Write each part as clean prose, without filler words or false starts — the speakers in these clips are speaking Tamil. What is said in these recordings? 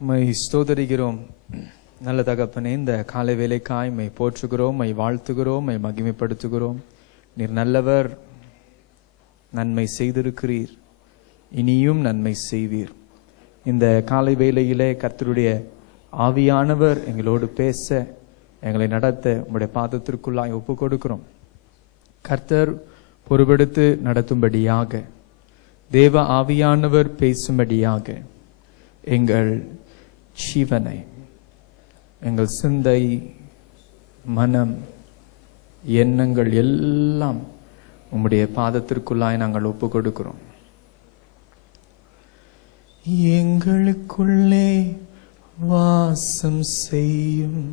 உம்மை ஸ்தோத்திரிக்கிறோம் நல்ல தகப்பனே. இந்த காலை வேலைக்காய் மை போற்றுகிறோம், மை வாழ்த்துகிறோம், மை மகிமைப்படுத்துகிறோம். நீர் நல்லவர், நன்மை செய்திருக்கிறீர், இனியும் நன்மை செய்வீர். இந்த காலை வேளையிலே கர்த்தருடைய ஆவியானவர் எங்களோடு பேச, எங்களை நடத்த உம்முடைய பாதத்திற்குள்ளாய் ஒப்பு கொடுக்கிறோம். கர்த்தர் பொறுப்பெடுத்து நடத்தும்படியாக, தேவ ஆவியானவர் பேசும்படியாக எங்கள் ஜீவனை, எங்கள் சிந்தை, மனம், எண்ணங்கள் எல்லாம் உம்முடைய பாதத்திற்குள்ளாய் நாங்கள் ஒப்பு கொடுக்கிறோம். எங்களுக்குள்ளே வாசம் செய்யும்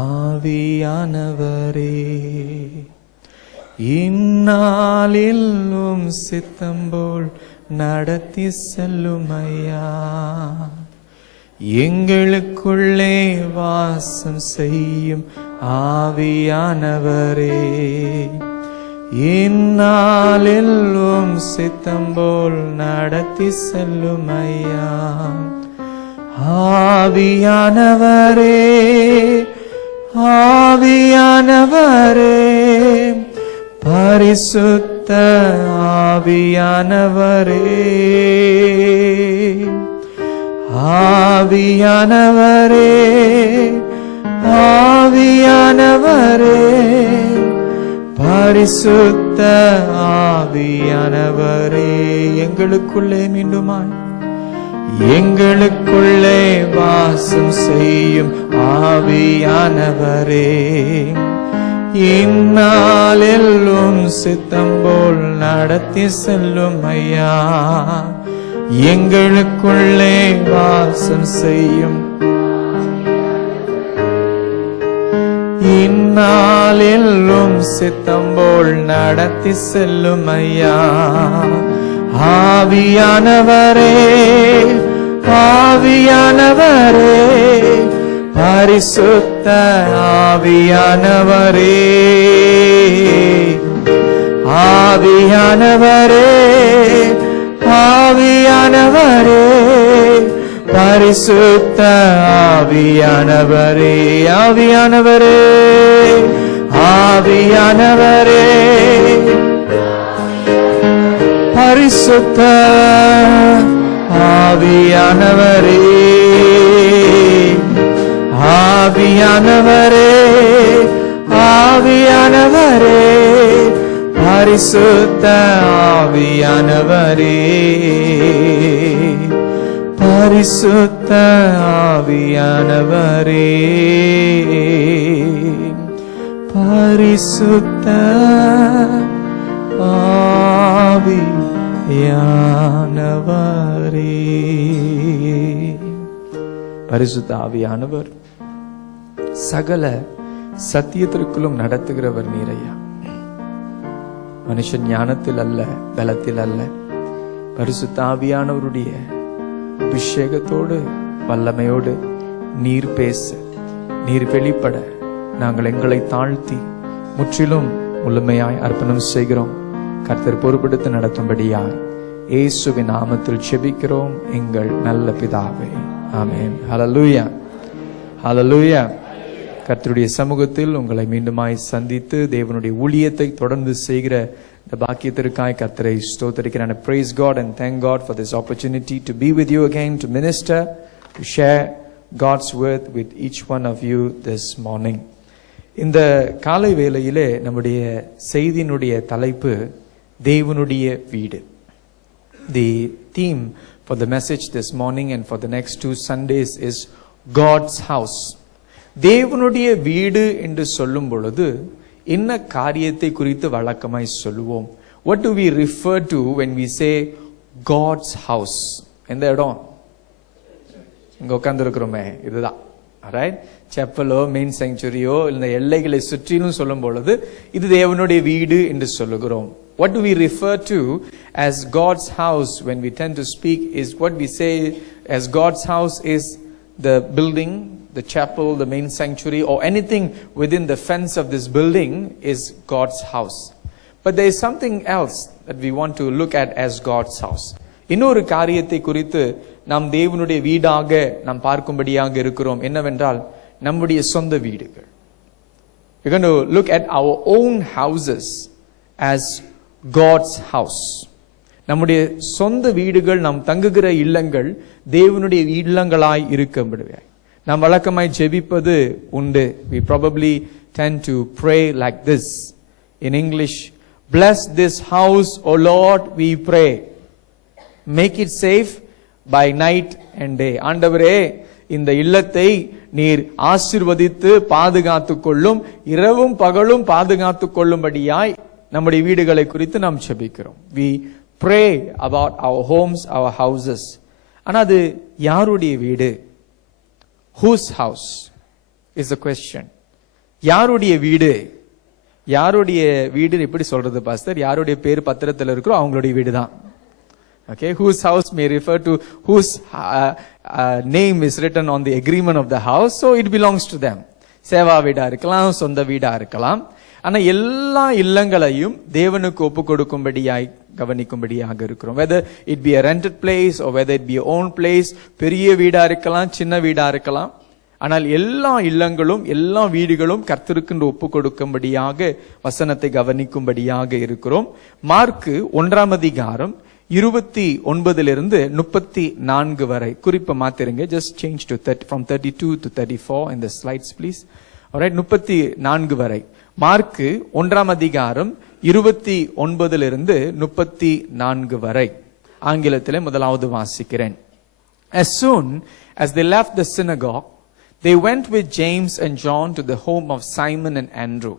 ஆவியானவரே, இந்நாளிலும் சித்தம்போல் நடத்தி செல்லும் ஐயா. எங்களுக்குள்ளே வாசம் செய்யும் ஆவியானவரே, இந்நாளிலும் சித்தம்போல் நடத்தி செல்லும் ஐயா. ஆவியானவரே, ஆவியானவரே, பரிசுத்த ஆவியானவரே, ஆவியானவரே, ஆவியானவரே, பரிசுத்த ஆவியானவரே. எங்களுக்குள்ளே மீண்டுமாய் எங்களுக்குள்ளே வாசம் செய்யும் ஆவியானவரே, இந்நாளெல்லும் சித்தம்போல் நடத்தி செல்லும் ஐயா. எங்களுக்குள்ளே வாசம் செய்யும், இந்நாளெல்லும் சித்தம்போல் நடத்தி செல்லும் ஐயா. ஆவியானவரே, ஆவியானவரே, பரிசுத்த ஆவியானவரே, ஆவியானவரே, ஆவியானவரே, பரிசுத்த ஆவியானவரே, ஆவியானவரே, ஆவியானவரே, பரிசுத்த ஆவியானவரே, ஆவியானவரே, ஆவியானவரே, பரிசுத்த ஆவியானவரே, பரிசுத்த ஆவியானவரே, பரிசுத்த ஆவியானவரே. பரிசுத்த ஆவியானவர் சகல சத்தியத்திற்குள்ளும் நடத்துகிறவர் நீரையா. மனுஷன் ஞானத்தில் அல்ல, பலத்தில் அல்ல, பரிசுத்த ஆவியானவருடைய அபிஷேகத்தோடு வல்லமையோடு நீர் பேச, நீர் வெளிப்பட நாங்கள் எங்களை தாழ்த்தி முற்றிலும் முழுமையாய் அர்ப்பணம் செய்கிறோம். கர்த்தர் பொறுப்பெடுத்து நடத்தும்படியாய் இயேசுவின் நாமத்தில் ஜெபிக்கிறோம் எங்கள் நல்ல பிதாவே, ஆமென். ஹல்லேலூயா, ஹல்லேலூயா. கர்த்தருடைய சமூகத்தில் உங்களை மீண்டுமாய் சந்தித்து தேவனுடைய ஊழியத்தை தொடர்ந்து செய்கிற இந்த பாக்கியத்திற்காய் கர்த்தரை ஸ்தோத்திரிக்கிறேன். Praise God and thank God for this opportunity to be with you again, to minister, to share God's word with each one of you this morning. இந்த காலை வேளையிலே நம்முடைய செய்தியினுடைய தலைப்பு தேவனுடைய வீடு. The theme for the message this morning and for the next 2 Sundays is God's house. தேவனுடைய வீடு என்று சொல்லும் பொழுது என்ன காரியத்தை குறித்து வழக்கமாய் சொல்லுவோம்? What do we refer to when we say God's house? எந்த இடம்? இங்க உட்கார்ந்து இருக்கிறோமே, இதுதான். Alright, செப்பலோ மெயின் சாங்சுரியோ இந்த எல்லைகளை சுற்றிலும் சொல்லும் பொழுது இது தேவனுடைய வீடு என்று சொல்லுகிறோம். What do we refer to as God's house when we tend to speak is what we say as God's house is the building, the chapel, the main sanctuary, or anything within the fence of this building is God's house. But there is something else that we want to look at as God's house. இன்னொரு காரியத்தை குறித்து நாம் தேவனுடைய வீடாக நாம் பார்க்கும்படியாக இருக்கிறோம். என்னவென்றால் நம்முடைய சொந்த வீடுகள். We're going to look at our own houses as God's house. நம்முடைய சொந்த வீடுகள், நாம் தங்குகிற இல்லங்கள் தேவனுடைய இல்லங்களாய் இருக்கப்படுவாய். நாம் வழக்கமாய் ஜெபிப்பது உண்டு. We probably tend to pray like this in English. Bless this house, O Lord, we pray. Make it safe by night and day. ஆண்டவரே, இந்த இல்லத்தை நீர் ஆசீர்வதித்து பாதுகாத்துக் கொள்ளும், இரவும் பகலும் பாதுகாத்துக் கொள்ளும்படியாய் நம்முடைய வீடுகளை குறித்து நாம் ஜெபிக்கிறோம். We pray about our homes, our houses. ஆனா அது யாருடைய வீடு? Whose house is the question. யாருடைய வீடு? யாருடைய வீடு எப்படி சொல்றது பாஸ்டர்? யாருடைய பேர் பத்திரத்தில் இருக்கிறோ அவங்களுடைய வீடு தான். Okay, whose house may refer to whose name is written on the agreement of the house, so it belongs to them. Seva வீடா இருக்கலாம், சொந்த வீடா இருக்கலாம். ஆனா எல்லா இல்லங்களையும் தேவனுக்கு ஒப்பு கொடுக்கும்படியாய் கவனிக்கும்படியாக இருக்கிறோம். whether it be a rented place or whether it be your own place, பெரிய வீடா இருக்கலாம், சின்ன வீடா இருக்கலாம். ஆனால் எல்லா இல்லங்களும் எல்லா வீடுகளும் கர்த்தருக்கு ஒப்பு கொடுக்கும்படியாக வசனத்தை கவனிக்கும்படியாக இருக்கிறோம். மார்க்கு 1ஆம் அதிகாரம் 29 34 வரை குறிப்பை மாத்திருங்க. just change to from 32 to 34 in the slides please. alright, 34 வரை. மார்க்கு 1ஆம் அதிகாரம் 29 34 வரை. ஆங்கிலத்திலே முதலாவது வாசிக்கிறேன். As soon as they left the synagogue, they went with James and John to the home of Simon and Andrew.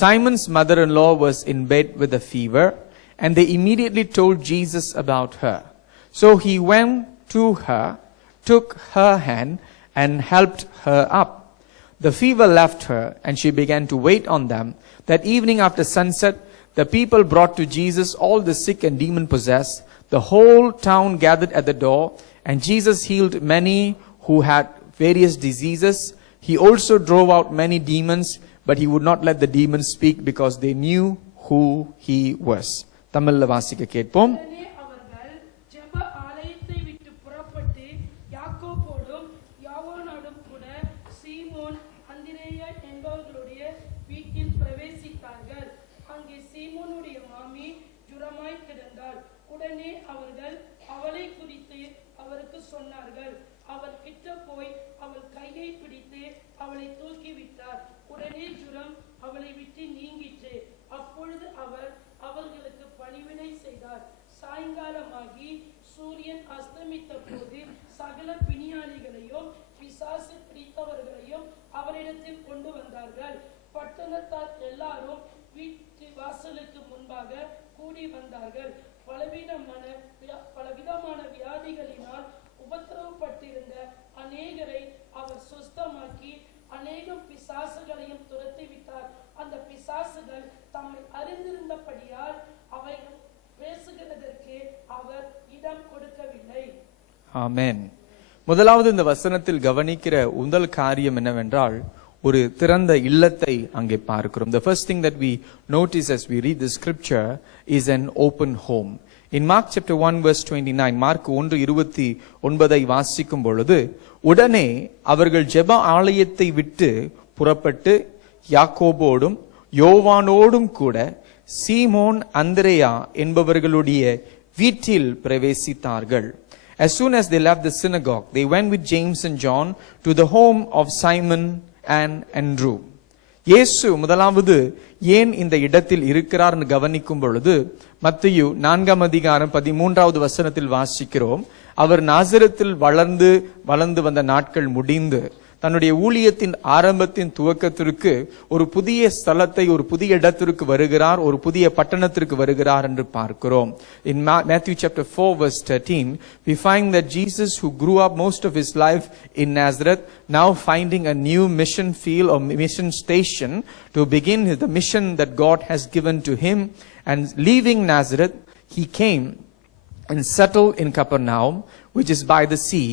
Simon's mother-in-law was in bed with a fever, and they immediately told Jesus about her. So he went to her, took her hand, and helped her up. The fever left her, and she began to wait on them. That evening after sunset, the people brought to Jesus all the sick and demon-possessed. The whole town gathered at the door, and Jesus healed many who had various diseases. He also drove out many demons, but he would not let the demons speak because they knew who he was. தமிழ்ல வாசிக்க கேட்போம். அவர்கள் ஜெப ஆலயத்தை விட்டு புறப்பட்டு யாக்கோபோடும் யோவானோடும் கூட சீமோன் அந்திரேயா என்பவர்களுடைய வீட்டில் பிரவேசித்தார்கள். அங்கே சீமோனுடைய மாமி ஜுரமாய் கிடந்தாள். உடனே அவர்கள் அவளை குறித்து அவருக்கு சொன்னார்கள். அவர் கிட்ட போய் அவள் கையை பிடித்து அவளை தூக்கிவிட்டார். உடனே ஜுரம் அவளை விட்டு நீங்கிற்று. அப்பொழுது அவர் அவர்களுக்கு பணிவிடை செய்தார். சாயங்காலமாகி சூரியன் அஸ்தமித்த போது சகல பிணியாளிகளையும் பிசாசு பிடித்தவர்களையும் அவரிடத்தில் கொண்டு வந்தார்கள். பட்டணத்தார் எல்லாரும் வீட்டு வாசலுக்கு முன்பாக கூடி வந்தார்கள். பலவிதமான வியாதிகளினால் உபத்திரவப்பட்டிருந்த அநேகரை அவர் சுஸ்தமாக்கி அநேகம் பிசாசுகளையும் துரத்திவிட்டார். அந்த பிசாசுகள் தம்மை அறிந்திருந்தபடியால் அவைகள் பேசுகிறதற்கு அவர் இடம் கொடுக்கவில்லை. ஆமென். முதலாவது இந்த வசனத்தில் கவனிக்கிற முதல் காரியம் என்னவென்றால் ஒரு திறந்த இல்லத்தை அங்கே பார்க்கிறோம். The first thing that we notice as we read the scripture is an open home. In Mark chapter 1 verse 29, mark 1:29 வாசிக்கும் பொழுது, உடனே அவர்கள் ஜெப ஆலயத்தை விட்டு புறப்பட்டு யாக்கோபோடும் யோவானோடும் கூட சீமோன் அந்திரேயா என்பவர்களுடைய வீட்டில் பிரவேசித்தார்கள். As soon as they left the synagogue, they went with James and John to the home of Simon and Andrew. இயேசு முதலாவது ஏன் இந்த இடத்தில் இருக்கிறார்னு கவனிக்கும் பொழுது மத்தேயு 4ஆம் அதிகாரம் 13வது வசனத்தில் வாசிக்கிறோம். அவர் நாசரத்தில் வளர்ந்து வந்த நாட்கள் முடிந்து தன்னுடைய ஊழியத்தின் ஆரம்பத்தின் துவக்கத்திற்கு ஒரு புதிய ஸ்தலத்தை, ஒரு புதிய இடத்திற்கு வருகிறார், ஒரு புதிய பட்டணத்திற்கு வருகிறார் என்று பார்க்கிறோம். In Matthew chapter 4 verse 13, we find that Jesus, who grew up most of his life in Nazareth, now finding a new mission field or mission station to begin the mission that God has given to him, and leaving Nazareth, he came and settled in Capernaum, which is by the sea,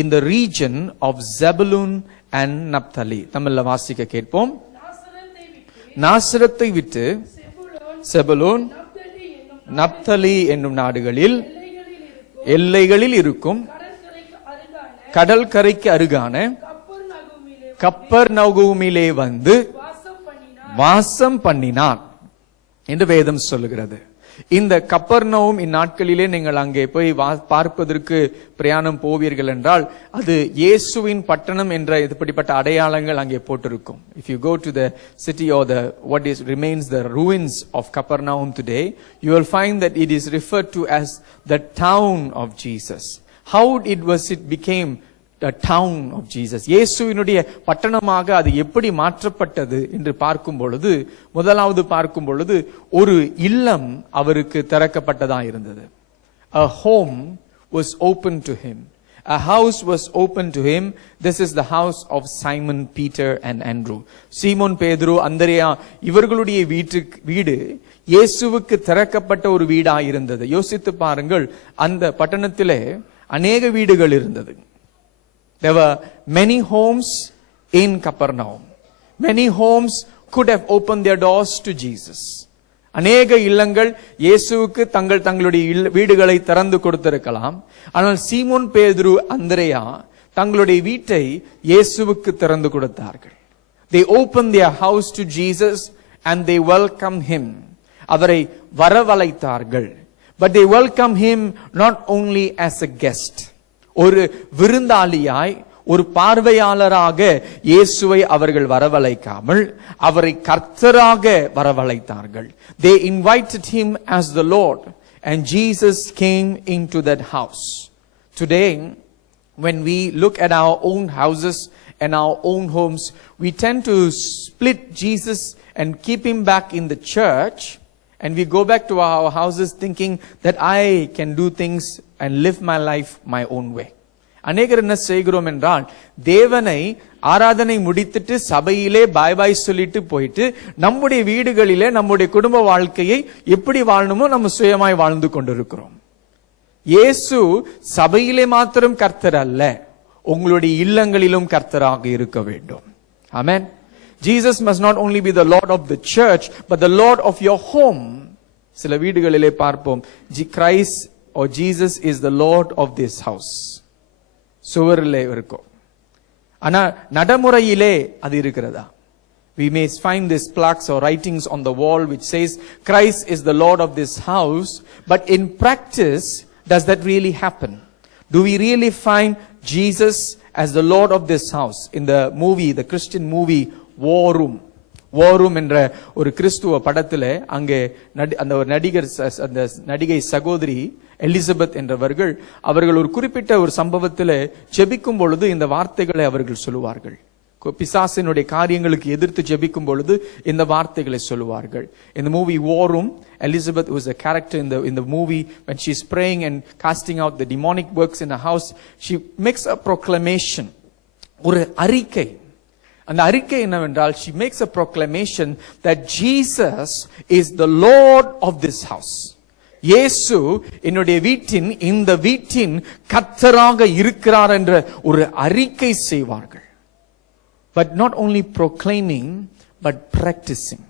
in the region of Zebulun and Naphtali. தமிழ்ல வாசிக்க கேட்போம். நாசரத்தை விட்டு செபுலூன் நப்தலி என்னும் நாடுகளில் எல்லைகளில் இருக்கும் கடல் கரைக்கு அருகான கப்பர்நகூமிலே கப்பர்நகூமிலே வந்து வாசம் பண்ணினார் வாசம் பண்ணினான் என்று வேதம் சொல்லுகிறது. இந்த கப்பர்நகூம் இந்நாட்களிலே நீங்கள் அங்கே போய் பார்ப்பதற்கு பிரயாணம் போவீர்கள் என்றால் அது இயேசுவின் பட்டணம் என்ற இப்படிப்பட்ட அடையாளங்கள் அங்கே போட்டிருக்கும். If you go to the city or the what is remains the ruins of Capernaum today, you will find that it is referred to as the town of Jesus. How it became the town of Jesus. இயேசுவினுடைய பட்டணமாக அது எப்படி மாற்றப்பட்டது என்று பார்க்கும் பொழுது, முதலாவது பார்க்கும் பொழுது ஒரு இல்லம் அவருக்கு திறக்கப்பட்டதா இருந்தது. A home was open to him. A house was open to him. This is the house of Simon, Peter and Andrew. சீமோன், பேதுரு, அந்திரேயா இவர்களுடைய வீடு இயேசுவுக்கு திறக்கப்பட்ட ஒரு வீடா இருந்தது. யோசித்து பாருங்கள், அந்த பட்டணத்திலே அநேக வீடுகள் இருந்தது. There were many homes in Capernaum. Many homes could have opened their doors to Jesus. அநேக இல்லங்கள் இயேசுவுக்கு தங்களுடைய வீடுகளை திறந்து கொடுத்திருக்கலாம். ஆனால் சீமோன், பேதுரு, அந்திரேயா தங்களுடைய வீட்டை இயேசுவுக்கு திறந்து கொடுத்தார்கள். They opened their house to Jesus and they welcomed him. அவரை வரவழைத்தார்கள். But they welcomed him not only as a guest. ஒரு விருந்தாளியாய், ஒரு பார்வையாளராக இயேசுவை அவர்கள் வரவழைக்காமல் அவரை கர்த்தராக வரவழைத்தார்கள். They invited him as the Lord and Jesus came into that house. Today, when we look at our own houses and our own homes, we tend to split Jesus and keep him back in the church, and we go back to our houses thinking that I can do things and live my life my own way. அநேகர் என்ன செய்கிறோம் என்றால், தேவனை ஆராதனை முடித்துட்டு சபையிலே பாய் பாய் சொல்லிட்டு போயிட்டு நம்முடைய வீடுகளிலே நம்முடைய குடும்ப வாழ்க்கையை எப்படி வாழணுமோ நம்ம சுயமாய் வாழ்ந்து கொண்டிருக்கிறோம். இயேசு சபையிலே மாத்திரம் கர்த்தர் அல்ல, உங்களுடைய இல்லங்களிலும் கர்த்தராக இருக்க வேண்டும். ஆமென். Jesus must not only be the Lord of the church, but the Lord of your home. சில வீடுகளிலே பார்ப்போம், Christ or Jesus is the Lord of this house. சுவரிலே இருக்கும், ஆனா நடைமுறையிலே அது இருக்கிறதா? We may find these plaques or writings on the wall which says Christ is the Lord of this house, but in practice, does that really happen? Do we really find Jesus as the Lord of this house? In the movie, the Christian movie War Room என்ற ஒரு கிறிஸ்துவ படத்துல அங்கே அந்த ஒரு நடிகை சகோதரி எலிசபெத் என்றவர்கள் அவர்கள் ஒரு குறிப்பிட்ட ஒரு சம்பவத்தில் ஜெபிக்கும் பொழுது இந்த வார்த்தைகளை அவர்கள் சொல்லுவார்கள். பிசாசினுடைய காரியங்களுக்கு எதிர்த்து ஜெபிக்கும் பொழுது இந்த வார்த்தைகளை சொல்லுவார்கள். In the movie War Room, Elizabeth was a character in the movie. When she's praying and casting out the demonic works in the house, she makes a proclamation, ஒரு அறிக்கை. அந்த அறிக்கை என்னவென்றால், she makes a proclamation that Jesus is the Lord of this house. இயேசு என்னுடைய இந்த வீட்டின் கர்த்தராக இருக்கிறார் என்ற ஒரு அறிக்கை செய்வார்கள். But not only proclaiming, but practicing.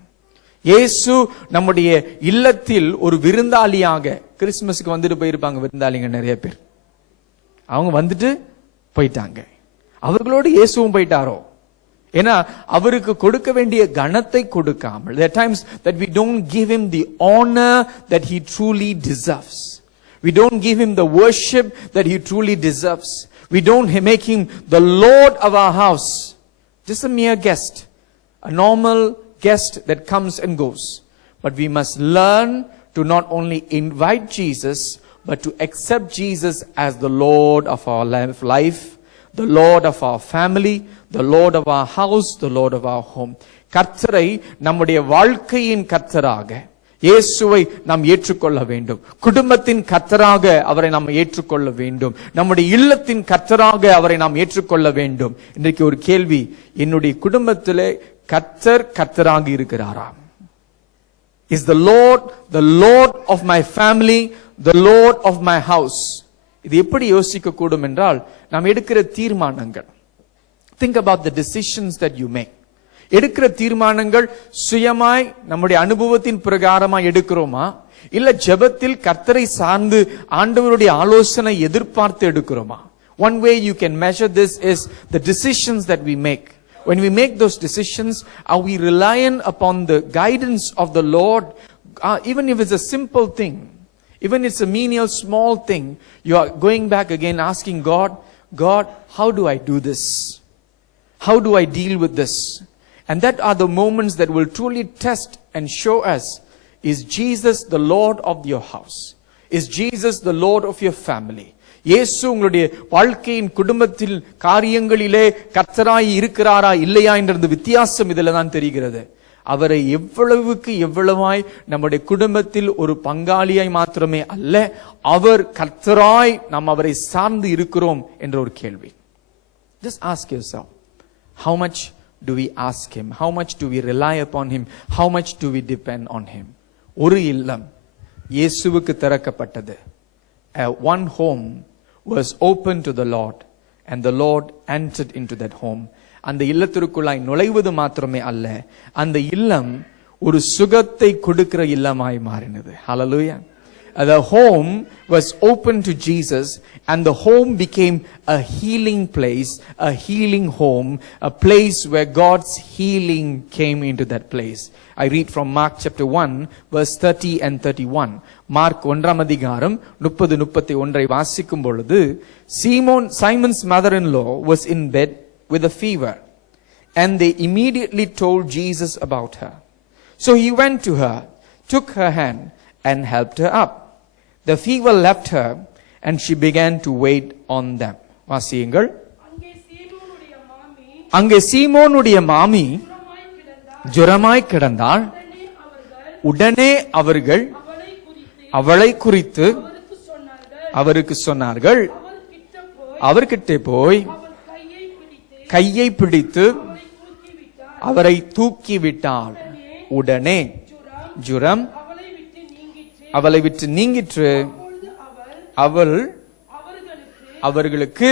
இயேசு நம்முடைய இல்லத்தில் ஒரு விருந்தாளியாக, கிறிஸ்துமஸ்க்கு வந்துட்டு போயிருப்பாங்க விருந்தாளிங்க நிறைய பேர், அவங்க வந்துட்டு போயிட்டாங்க, அவர்களோடு இயேசுவும் போயிட்டாரோ? ஏன்னா அவருக்கு கொடுக்க வேண்டிய கணத்தை கொடுக்காமல், there are times that we don't give him the honor that he truly deserves. We don't give him the worship that he truly deserves. We don't make him the Lord of our house. Just a mere guest, a normal guest that comes and goes. But we must learn to not only invite Jesus, but to accept Jesus as the Lord of our life, the Lord of our family, the Lord of our house, the Lord of our home. கர்த்தரை நம்முடைய வாழ்க்கையின் கர்த்தராக இயேசுவை நாம் ஏற்றுக்கொள்ள வேண்டும். குடும்பத்தின் கர்த்தராக அவரை நாம் ஏற்றுக்கொள்ள வேண்டும். நம்முடைய இல்லத்தின் கர்த்தராக அவரை நாம் ஏற்றுக்கொள்ள வேண்டும். இன்றைக்கு ஒரு கேள்வி, என்னுடைய குடும்பத்திலே கர்த்தராக இருக்கிறாரா? Is the Lord of my family, the Lord of my house? இது எப்படி யோசிக்க கூடும் என்றால், நாம் எடுக்கிற தீர்மானங்கள், think about the decisions that you make. எடுக்கிற தீர்மானங்கள் சுயமாய் நம்முடைய அனுபவத்தின் பிரகாரமாய் எடுக்கிறோமா, இல்ல ஜெபத்தில் கர்த்தரை சார்ந்து ஆண்டவருடைய ஆலோசனை எதிர்பார்த்து எடுக்கிறோமா? One way you can measure this is the decisions that we make. When we make those decisions, are we reliant upon the guidance of the Lord? Even if it's a simple thing, even it's a menial small thing, you are going back again asking God, how do I do this? How do I deal with this? And that are the moments that will truly test and show us, is Jesus the Lord of your house? Is Jesus the Lord of your family? இயேசு உங்களுடைய வாழ்க்கையின் குடும்பத்தில் காரியங்களிலே கர்த்தராய் இருக்கிறாரா இல்லையா என்ற வித்தியாசம் இதில் தான் தெரிகிறது. அவரை எவ்வளவுக்கு எவ்வளவாய் நம்முடைய குடும்பத்தில் ஒரு பங்காளியாய் மாத்திரமே அல்ல, அவர் கர்த்தராய் நாம் அவரை சார்ந்து இருக்கிறோம் என்ற ஒரு கேள்வி. Just ask yourself, how much do we ask him? How much do we rely upon him? How much do we depend on him? ஒரு இல்லம் இயேசுவுக்கு திறக்கப்பட்டது. One home was open to the Lord, and the Lord entered into that home. அந்த இல்லத்திற்குள்ளாய் நுழைவது மாத்திரமே அல்ல, அந்த இல்லம் ஒரு சுகத்தை கொடுக்கிற இல்லமாய் மாறினது. Hallelujah. The home was open to Jesus, and the home became a healing place, a healing home, a place where God's healing came into that place. I read from Mark chapter 1 verse 30 and 31. Mark 1ஆம் அதிகாரம் 30-31 வாசிக்கும் பொழுது, Simon's mother-in-law was in bed with a fever, and they immediately told Jesus about her. So he went to her, took her hand, and helped her up. The fever left her, and she began to wait on them. வாசியுங்கள். அங்கே சீமோனுடைய மாமி ஜுரமாய் கிடந்தாள். உடனே அவர்கள் அவளை குறித்து அவருக்கு சொன்னார்கள். அவர்கிட்ட போய் கையை பிடித்து அவரை தூக்கி விட்டாள். உடனே ஜுரம் அவளை விட்டு நீங்கிற்று. அவள் அவர்களுக்கு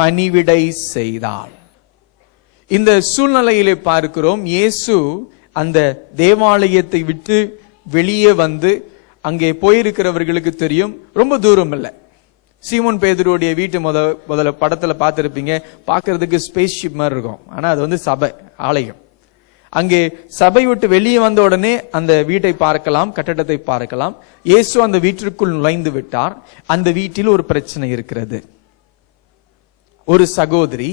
பணிவிடை செய்தாள். இந்த சூழ்நிலையிலே பார்க்கிறோம், இயேசு அந்த தேவாலயத்தை விட்டு வெளியே வந்து அங்கே போயிருக்கிறவர்களுக்கு தெரியும், ரொம்ப தூரம் இல்லை. சீமோன் பேதுருடைய வீட்டு முதல்ல படத்துல பார்த்திருப்பீங்க, பார்க்கிறதுக்கு ஸ்பேஸ் ஷிப் மாதிரி இருக்கும். ஆனா அது வந்து சபை, ஆலயம். அங்கே சபை விட்டு வெளியே வந்த உடனே அந்த வீட்டை பார்க்கலாம், கட்டடத்தை பார்க்கலாம். இயேசு அந்த வீட்டிற்குள் நுழைந்து விட்டார். அந்த வீட்டில் ஒரு பிரச்சனை இருக்கிறது. ஒரு சகோதரி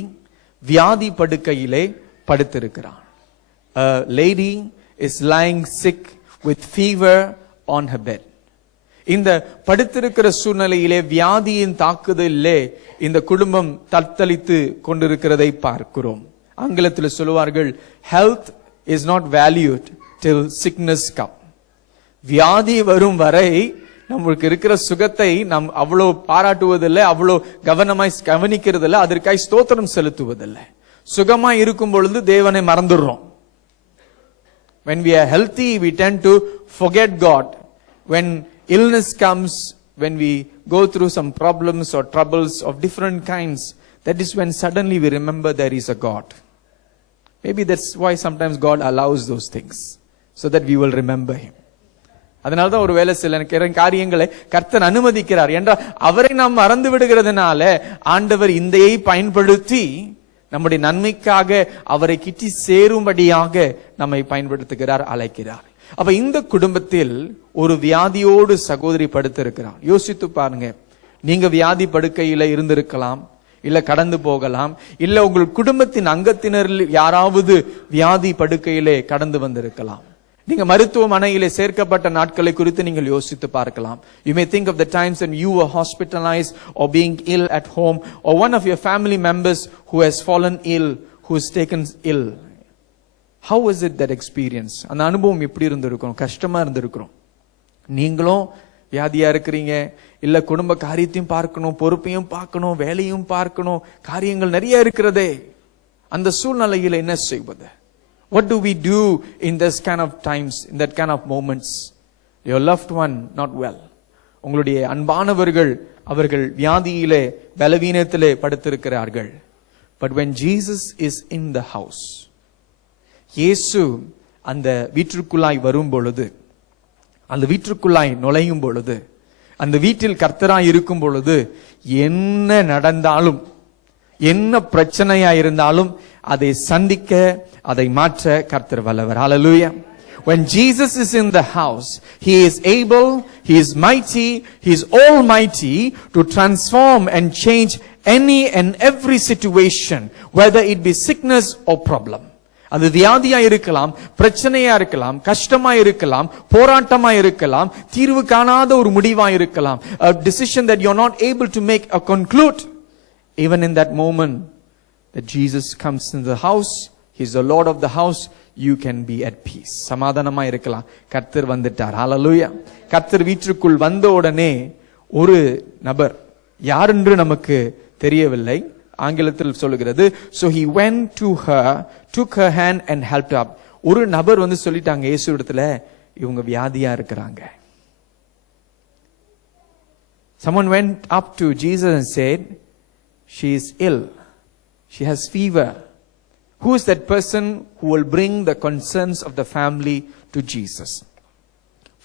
வியாதி படுக்கையிலே படுத்திருக்கிறார். A lady is lying sick with fever on her bed. இந்த படுத்திருக்கிற சூழ்நிலையிலே வியாதியின் தாக்குதலிலே இந்த குடும்பம் தத்தளித்து கொண்டிருக்கிறதை பார்க்கிறோம். ஆங்கிலத்தில் சொல்லுவார்கள், health is not valued till sickness come. வியாதி வரும் வரை நம்மளுக்கு இருக்கிற சுகத்தை நாம் அவ்வளவு பாராட்டுவதில்லை, அவ்வளவு கவனமாய் கவனிக்கிறதில்லை, அதற்காய் ஸ்தோத்திரம் செலுத்துவதில்லை. சுகமாய் இருக்கும் பொழுது தேவனை மறந்துடுறோம். When we are healthy, we tend to forget God. When illness comes, when we go through some problems or troubles of different kinds, that is when suddenly we remember there is a God. Maybe that's why sometimes God allows those things, so that we will remember him. அதனால்தான் ஒரு வேலை சில காரியங்களை கர்த்தர் அனுமதிக்கிறார் என்றால், அவரை நாம் மறந்து விடுகிறதுனால ஆண்டவர் இதையை பயன்படுத்தி நம்முடைய நன்மைக்காக அவரை கிட்டி சேரும்படியாக நம்மை பயன்படுத்துகிறார், அழைக்கிறார். அப்ப இந்த குடும்பத்தில் ஒரு வியாதியோடு சகோதரி படுத்திருக்கிறார். யோசித்து பாருங்க, நீங்க வியாதி படுக்கையில இருந்திருக்கலாம், இல்ல கடந்து போகலாம், இல்ல உங்கள் குடும்பத்தின் அங்கத்தினரில் யாராவது வியாதி படுக்கையிலே கடந்து வந்திருக்கலாம். நீங்க மருத்துவமனையிலே சேர்க்கப்பட்ட நாட்களை குறித்து நீங்கள் யோசித்து பார்க்கலாம். You may think of the times when you were hospitalized or being ill at home, or one of your family members who has fallen ill, who is taken ill. How was it that experience? அந்த அனுபவம் எப்படி இருந்திருக்கும்? கஷ்டமா இருந்திருக்கும். நீங்களும் வியாதியா இருக்கிறீங்க, இல்ல குடும்ப காரியத்தையும் பார்க்கணும், பொறுப்பையும் பார்க்கணும், வேலையும் பார்க்கணும், காரியங்கள் நிறைய இருக்கிறதே. அந்த சூழ்நிலையில் என்ன செய்வது? What do we do in this kind of times, in that kind of moments? Your loved one not well. உங்களுடைய அன்பானவர்கள் அவர்கள் வியாதியிலே பலவீனத்திலே படுத்திருக்கிறார்கள். But when Jesus is in the house, இயேசு அந்த வீட்டிற்குள்ளாய் வரும் பொழுது, அந்த வீட்டிற்குள்ளாய் நுழையும் பொழுது, அந்த வீட்டில் கர்த்தராய் இருக்கும் பொழுது என்ன நடந்தாலும், என்ன பிரச்சனையா இருந்தாலும் அதை சந்திக்க, அதை மாற்ற கர்த்தர் வல்லவர். ஹalleluya. When Jesus is in the house, he is able, he is mighty, he is almighty to transform and change any and every situation, whether it be sickness or problem. அது வியாதியா இருக்கலாம், பிரச்சனையா இருக்கலாம், கஷ்டமா இருக்கலாம், போராட்டமா இருக்கலாம், தீர்வு காணாத ஒரு முடிவா இருக்கலாம், a decision that you're not able to make or conclude. Even in that moment that Jesus comes in the house, he's the Lord of the house, you can be at peace. சமாதானமா இருக்கலாம். கர்த்தர் வந்துட்டார். ஹalleluya. கர்த்தர் வீட்டுக்குள் வந்த உடனே ஒரு நபர், யார் என்று நமக்கு தெரியவில்லை, ஆங்கிலத்தில் சொல்லுகிறது, so he went to her, took her hand and helped up. ஒரு நபர் வந்து சொல்லிட்டாங்க இயேசு இடத்துல, இவங்க வியாதியா இருக்கிறாங்க. Someone went up to Jesus and said, she is ill, she has fever. Who is that person who will bring the concerns of the family to Jesus?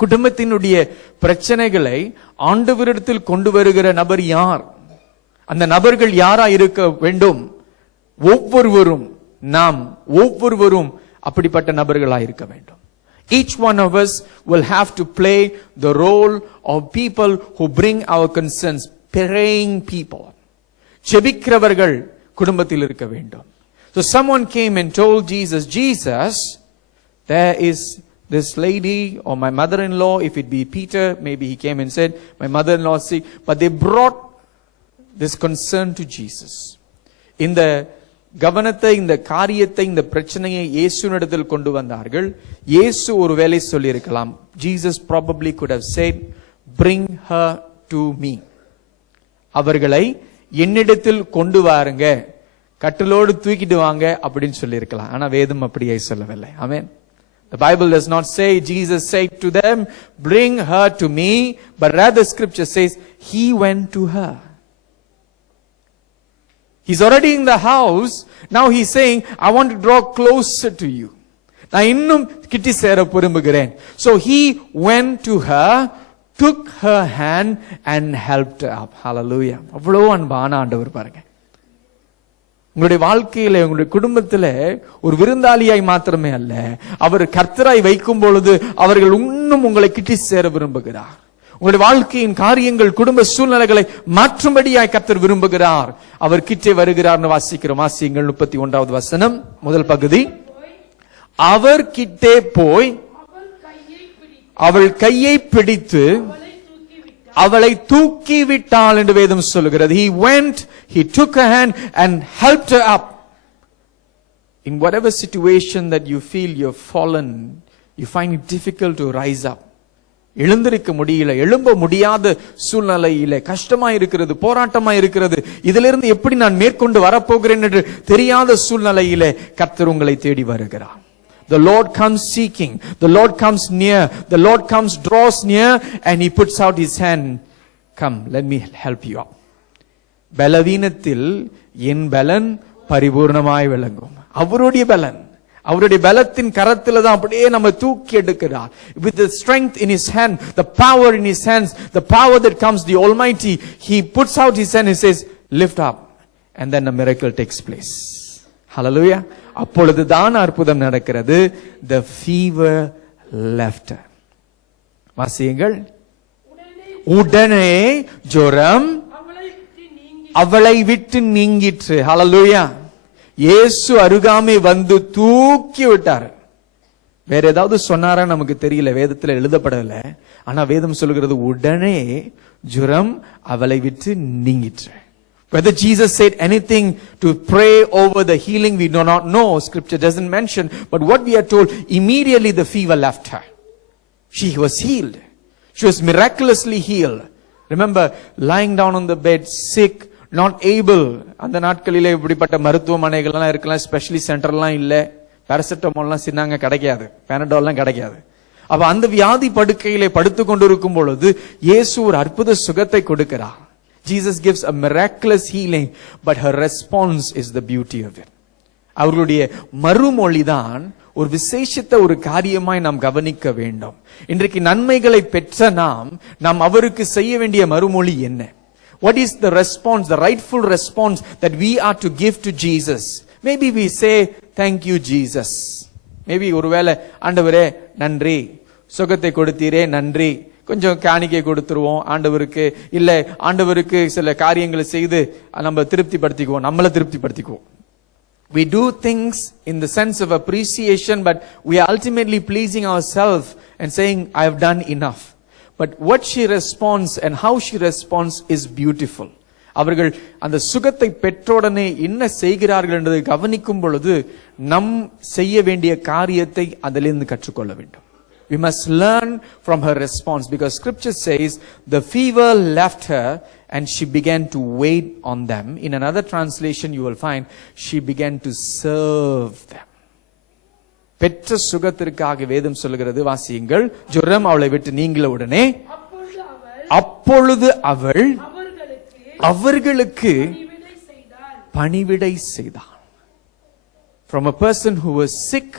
குடும்பத்தினுடைய பிரச்சனைகளை ஆண்டவரிடத்தில் கொண்டு வருகிற நபர் யார்? அந்த நபர்கள் யாரா இருக்க வேண்டும்? நாம் ஒவ்வொருவரும் அப்படிப்பட்ட நபர்களா இருக்க வேண்டும். Each one of us will have to play the role of people who bring our concerns, praying people. ஜெபிக்கிறவர்கள் குடும்பத்தில் இருக்க வேண்டும். So someone came and told Jesus, Jesus, there is this lady or my mother-in-law, if it be Peter, maybe he came and said, my mother-in-law is sick, but they brought this concern to Jesus. இந்த கவனத்தை, இந்த காரியத்தை, இந்த பிரச்சனையை இயேசுவினிடத்தில் கொண்டு வந்தார்கள். இயேசு ஒரு வேளை சொல்லி இருக்கலாம். Jesus probably could have said, bring her to me. அவர்களை என்னிடத்தில் கொண்டு வாருங்க, கட்டிலோடு தூக்கிட்டு வாங்க அப்படின்னு சொல்லி இருக்கலாம். ஆனா வேதம் அப்படியே சொல்லவில்லை. ஆமென். The Bible does not say Jesus said to them, bring her to me, but rather scripture says he went to her. He's already in the house. Now he's saying, I want to draw closer to you. நான் இன்னும் கிட்டி சேர விரும்புகிறேன். So he went to her, took her hand and helped her up. Hallelujah. அவ்வளவு அன்பான ஆண்டவர் பாருங்க. உங்களுடைய வாழ்க்கையில, உங்களுடைய குடும்பத்துல ஒரு விருந்தாளியாய் மாத்திரமே அல்ல, அவர் கர்த்தராய் வைக்கும் பொழுது அவர்கள் இன்னும் உங்களை கிட்டி சேர விரும்புகிறார். உங்களுடைய வாழ்க்கையின் காரியங்கள், குடும்ப சூழ்நிலைகளை மாற்றும்படியாய் கர்த்தர் விரும்புகிறார். அவர் கிட்டே வருகிறார்னு வாசிக்கிறோம். வாசியுங்கள் 31வது வசனம், முதல் பகுதி. அவர் கிட்டே போய் அவள் கையை பிடித்து அவளை தூக்கி விட்டாள் என்று வேதம் சொல்லுகிறது. He went, he took her hand and helped her up. In whatever situation that you feel you've fallen, you find it difficult to rise up. எழுந்திருக்க முடியல, எழும்ப முடியாத சூழ்நிலையில கஷ்டமா இருக்கிறது, போராட்டமா இருக்கிறது, இதிலிருந்து எப்படி நான் மேற்கொண்டு வரப்போகிறேன் என்று தெரியாத சூழ்நிலையில கர்த்தர் உங்களை தேடி வருகிறார். The Lord comes seeking, the Lord comes near, the Lord comes, draws near and he puts out his hand. Come, let me help you up. பலவீனத்தில் என் பலன் பரிபூர்ணமாய் விளங்கும். அவருடைய பலன், அவருடைய பலத்தின் கரத்துல தான் அப்படியே நம்ம தூக்கி எடுக்கிறார். With the strength in his hand, the power in his hands, the power that comes, the Almighty, he puts out his hand and says, lift up, and then a miracle takes place. Hallelujah. அப்பொழுதுதான் அற்புதம் நடக்கிறது. The fever left her. வாசியுங்கள். உடனே ஜுரம் அவளை விட்டு நீங்கிற்று. ஹalleluya. இயேசு அருகாமை வந்து தூக்கி விட்டார். வேற ஏதாவது சொன்னாரா நமக்கு தெரியல, வேதத்துல எழுதப்படல. ஆனா வேதம் சொல்லுகிறது உடனே ஜுரம் அவளை விட்டு நீங்கிற்று. Whether Jesus said anything to pray over the healing, we do not know. Scripture doesn't mention. But what we are told, immediately the fever left her. She was healed. She was miraculously healed. Remember, lying down on the bed, sick, not able. அந்த நாட்களிலே இப்படிப்பட்ட மருத்துவமனைகள்லாம் இருக்கலாம், ஸ்பெஷலி சென்டர்லாம் இல்ல, பாராசிட்டமால்லாம் சின்னாங்க கிடைக்காது, பேனடால்லாம் கிடைக்காது. அப்ப அந்த வியாதி படுக்கையிலே படுத்து கொண்டிருக்கும் பொழுது இயேசு ஒரு அற்புத சுகத்தை கொடுக்கிறார். Jesus gives a miraculous healing, but her response is the beauty of it. அவர்களுடைய மறுமொழிதான் ஒரு விசேஷித்த ஒரு காரியமாய் நாம் கவனிக்க வேண்டும். இன்றைக்கு நன்மைகளை பெற்ற நாம் அவருக்கு செய்ய வேண்டிய மறுமொழி என்ன? What is the response, the rightful response that we are to give to Jesus? Maybe we say, thank you Jesus. Maybe ஒருவேளை ஆண்டவரே நன்றி, சுகத்தை கொடுத்தீரே நன்றி, கொஞ்சம் காணிக்கை கொடுத்துருவோம் ஆண்டவருக்கு, இல்ல ஆண்டவருக்கு சில காரியங்களை செய்து நம்ம திருப்திப்படுத்திக்குவோம், நம்மளை திருப்திப்படுத்திக்குவோம். We do things in the sense of appreciation, but we are ultimately pleasing ourselves and saying, I have done enough. But what she responds and how she responds is beautiful. அவர்கள் அந்த சுகத்தை பெற்றோடனே என்ன செய்கிறார்கள் என்பதை கவனிக்கும் பொழுது நம் செய்ய வேண்டிய காரியத்தை அதிலிருந்து கற்றுக்கொள்ள வேண்டும். We must learn from her response, because scripture says the fever left her and she began to wait on them. In another translation you will find she began to serve them. பெற்ற சுகத்திற்காக வேதம் சொல்லுகிறது, வாசியுங்கள். ஜுரம் அவளை விட்டு நீங்கில உடனே அப்பொழுது அவள் அவர்களுக்கு பணிவிடை செய்தாள். From a person who was sick,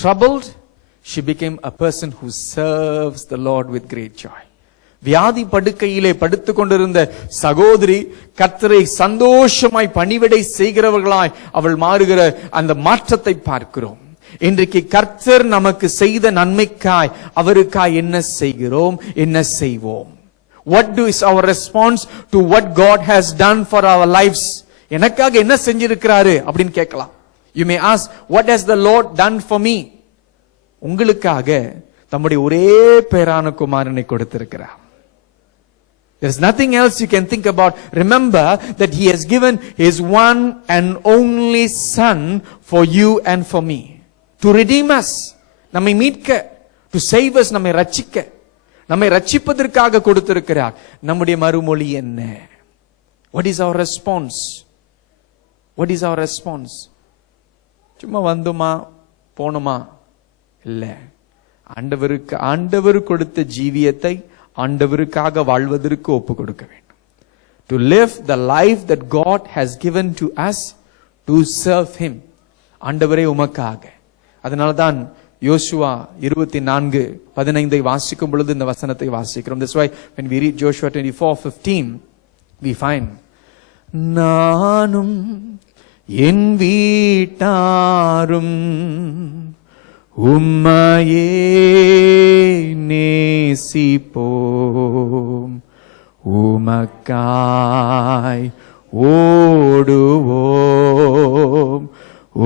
troubled, she became a person who serves the Lord with great joy. வியாதி படுக்கையிலே படுத்துக் கொண்டிருந்த சகோதரி கர்த்தரை சந்தோஷமாய் பணிவிடை செய்கிறவர்களாய் அவள் மாறுகிற அந்த மாற்றத்தை பார்க்கிறோம். இன்றைக்கு கர்த்தர் நமக்கு செய்த நன்மைக்காய் அவருக்காய் என்ன செய்கிறோம், என்ன செய்வோம்? What is our response to what God has done for our lives? எனக்காக என்ன செஞ்சிருக்கிறாரு அப்படின்னு கேட்கலாம். You may ask, what has the Lord done for me? உங்களுக்காக தம்முடைய ஒரே பேரான குமாரனை கொடுத்திருக்கிறார். There is nothing else you can think about. Remember that he has given his one and only son for you and for me, to redeem us, நம்மை மீட்க, to save us, நம்மை ரட்சிக்க, நம்மை ரட்சிப்பதற்காக கொடுத்திருக்கிறார். நம்முடைய மறுமொழி என்ன? What is our response? What is our response? சும்மா வந்துமா போணுமா? இல்ல, ஆண்டவர் கொடுத்த ஜீவியத்தை ஆண்டவருக்காக வாழ்வதற்கு ஒப்பு கொடுக்க வேண்டும். To live the life that God has given to us, to serve him. ஆண்டவரே உமக்காக. அதனால்தான் யோசுவா 24:15 வாசிக்கும் பொழுது இந்த வசனத்தை வாசிக்கிறோம். That's why when we read Joshua 24:15 we find, நானும் என் வீட்டாரும் உம்மையே நேசிப்போம், உமக்காய் ஓடுவோம்,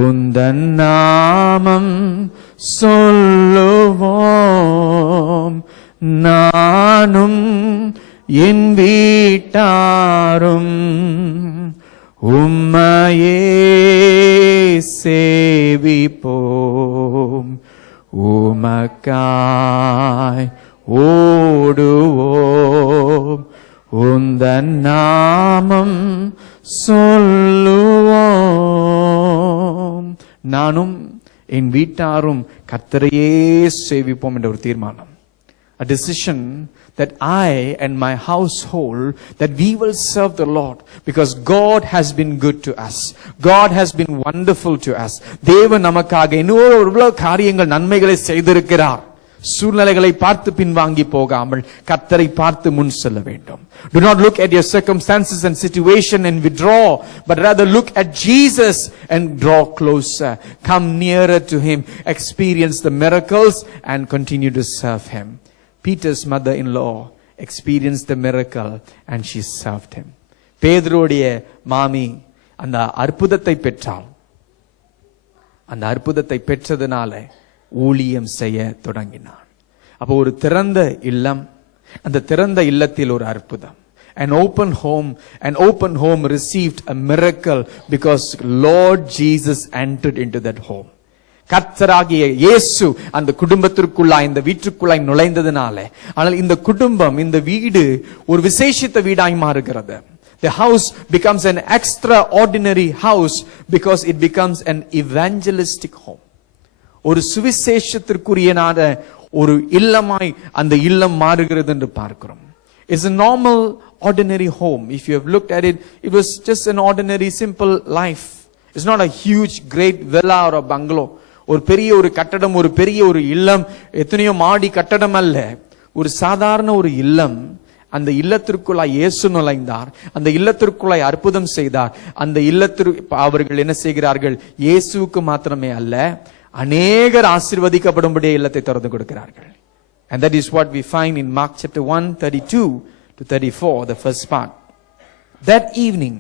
உந்தன் நாமம் சொல்லுவோம், நானும் என் வீட்டாரும் உம்மையே சேவிப்போம், உமக்காய் ஓடுவோம், உந்தன் நாமம் சொல்லுவோம். நானும் என் வீட்டாரும் கர்த்தரையே சேவிப்போம் என்ற ஒரு தீர்மானம். A decision that I and my household, that we will serve the Lord, because God has been good to us. God has been wonderful to us. தேவன் நமக்காக இன்னொரு எவ்வளவு காரியங்கள் நன்மைகளை செய்திருக்கிறார். சூழ்நிலைகளை பார்த்து பின்வாங்கி போகாமல் கர்த்தரை பார்த்து முன் செல்ல வேண்டும். Do not look at your circumstances and situation and withdraw, but rather look at Jesus and draw closer. Come nearer to him, experience the miracles and continue to serve him. Peter's mother-in-law experienced the miracle and she served him. பேதுருடைய மாமி அந்த அற்புதத்தை பெற்றாள். அந்த அற்புதத்தை பெற்றதனால ஊழியம் செய்ய தொடங்கினான். அப்போ ஒரு திறந்த இல்லம், அந்த திறந்த இல்லத்தில் ஒரு அற்புதம். An open home received a miracle because Lord Jesus entered into that home. கர்த்தராகிய இயேசு அந்த குடும்பத்திற்குள்ளாய், இந்த வீட்டுக்குள்ளாய் நுழைந்ததனால, ஆனால் இந்த குடும்பம், இந்த வீடு ஒரு விசேஷித்த வீடாய் மாறுகிறது. The house becomes an extraordinary house because it becomes an evangelistic home. ஒரு சுவிசேஷத்திற்குரியனான ஒரு இல்லமாய் அந்த இல்லம் மாறுகிறது என்று பார்க்கிறோம். It's a normal ordinary home. If you have looked at it, it was just an ordinary simple life. It's not a huge great villa or a bungalow. ஒரு பெரிய ஒரு கட்டடம், ஒரு பெரிய ஒரு இல்லம், எத்தனையோ மாடி கட்டடம் அல்ல, ஒரு சாதாரண ஒரு இல்லம். அந்த இல்லத்திற்குள்ளாய் இயேசு நுழைந்தார், அந்த இல்லத்திற்குள்ளாய் அற்புதம் செய்தார். அந்த இல்லத்திற்கு அவர்கள் என்ன செய்கிறார்கள்? இயேசுவுக்கு மாத்திரமே அல்ல, அநேகர் ஆசீர்வதிக்கப்படும்படியே இல்லத்தை திறந்து கொடுக்கிறார்கள். And that is what we find in Mark chapter 1:32 to 34, the first part. That evening,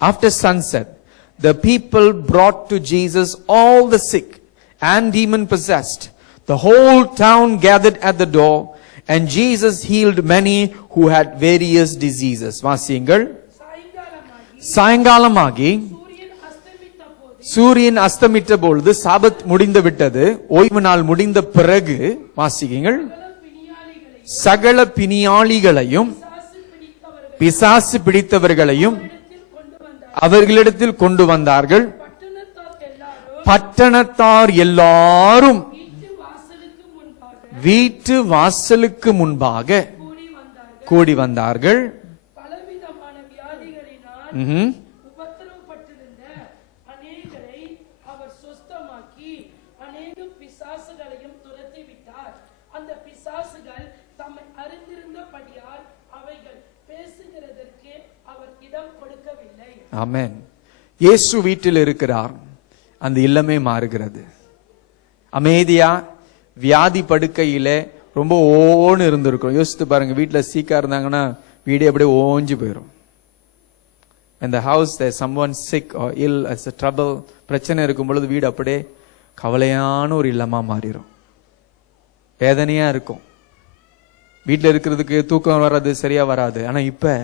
after sunset, the people brought to Jesus all the sick and demon-possessed. The whole town gathered at the door, and Jesus healed many who had various diseases. வாசியுங்கள். சாயங்காலமாகி சூரியன் அஸ்தமித்த பொழுது, சாபத் முடிந்து விட்டது, ஓய்வு நாள் முடிந்த பிறகு, வாசியுங்கள், சகல பிணியாளிகளையும் பிசாசு பிடித்தவர்களையும் அவர்களிடத்தில் கொண்டு வந்தார்கள். பட்டணத்தார் எல்லாரும் வீட்டு வாசலுக்கு முன்பாக கூடி வந்தார்கள். பலவிதமான வியாதிகளினால் உபத்திரவப்பட்டிருந்த அநேகரை அவர் சுஸ்தமாக்கி அநேக பிசாசுகளையும் துரத்தி விட்டார். அந்த பிசாசுகள் தம்மை அறிந்திருந்தபடியால் அவைகள் பேசுகிறதற்கு அவர் இடம் கொடுக்கவில்லை. ஆமென். இயேசு வீட்டில் இருக்கிறார், அந்த இல்லமே மாறுகிறது. அமைதியா வியாதி படுக்கையிலே ரொம்ப ஓன்னு இருந்திருக்கும். யோசித்து பாருங்க, வீட்டுல சீக்கா இருந்தாங்கன்னா வீடு அப்படியே ஓஞ்சு போயிடும். In the house there's someone sick or ill, as a trouble, பிரச்சனை இருக்கும் பொழுது வீடு அப்படியே கவலையான ஒரு இல்லமா மாறிடும், வேதனையா இருக்கும். வீட்டுல இருக்கிறதுக்கு தூக்கம் வராது, சரியா வராது. ஆனா இப்ப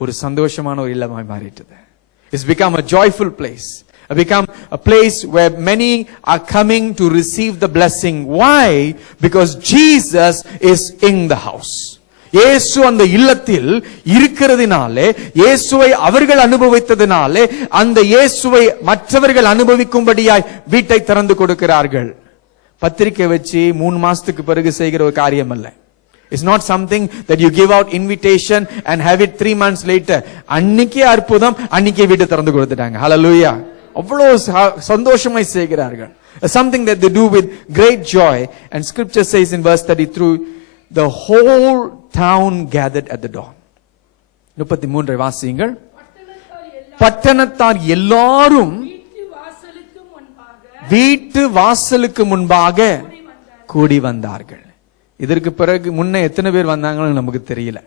ஒரு சந்தோஷமான ஒரு இல்லமா மாறிட்டது. It's become a joyful place. It become a place where many are coming to receive the blessing. Why? Because Jesus is in the house. இயேசு அந்த இல்லத்தில் இருக்கிறதுனாலே, இயேசுவை அவர்கள் அனுபவித்ததினாலே, அந்த இயேசுவை மற்றவர்கள் அனுபவிக்கும்படியாய் வீட்டை திறந்து கொடுக்கிறார்கள். பத்திரிக்கை வச்சு 3 மாசத்துக்கு பிறகு செய்கிற ஒரு காரியம் அல்ல. It's not something that you give out invitation and have it 3 months later. அன்னைக்கே அற்புதம், அன்னைக்கே வீட்டை திறந்து கொடுத்துட்டாங்க. ஹalleluya. அவ்வளவு சந்தோஷமாய் செய்கிறார்கள். Something that they do with great joy. And scripture says in verse 33, the whole town gathered at the door. 33 வாசியுங்கள். பட்டணத்தார் எல்லாரும் வீட்டு வாசலுக்கு முன்பாக கூடி வந்தார்கள். இதற்கு பிறகு முன்ன எத்தனை பேர் வந்தாங்கன்னு நமக்கு தெரியல.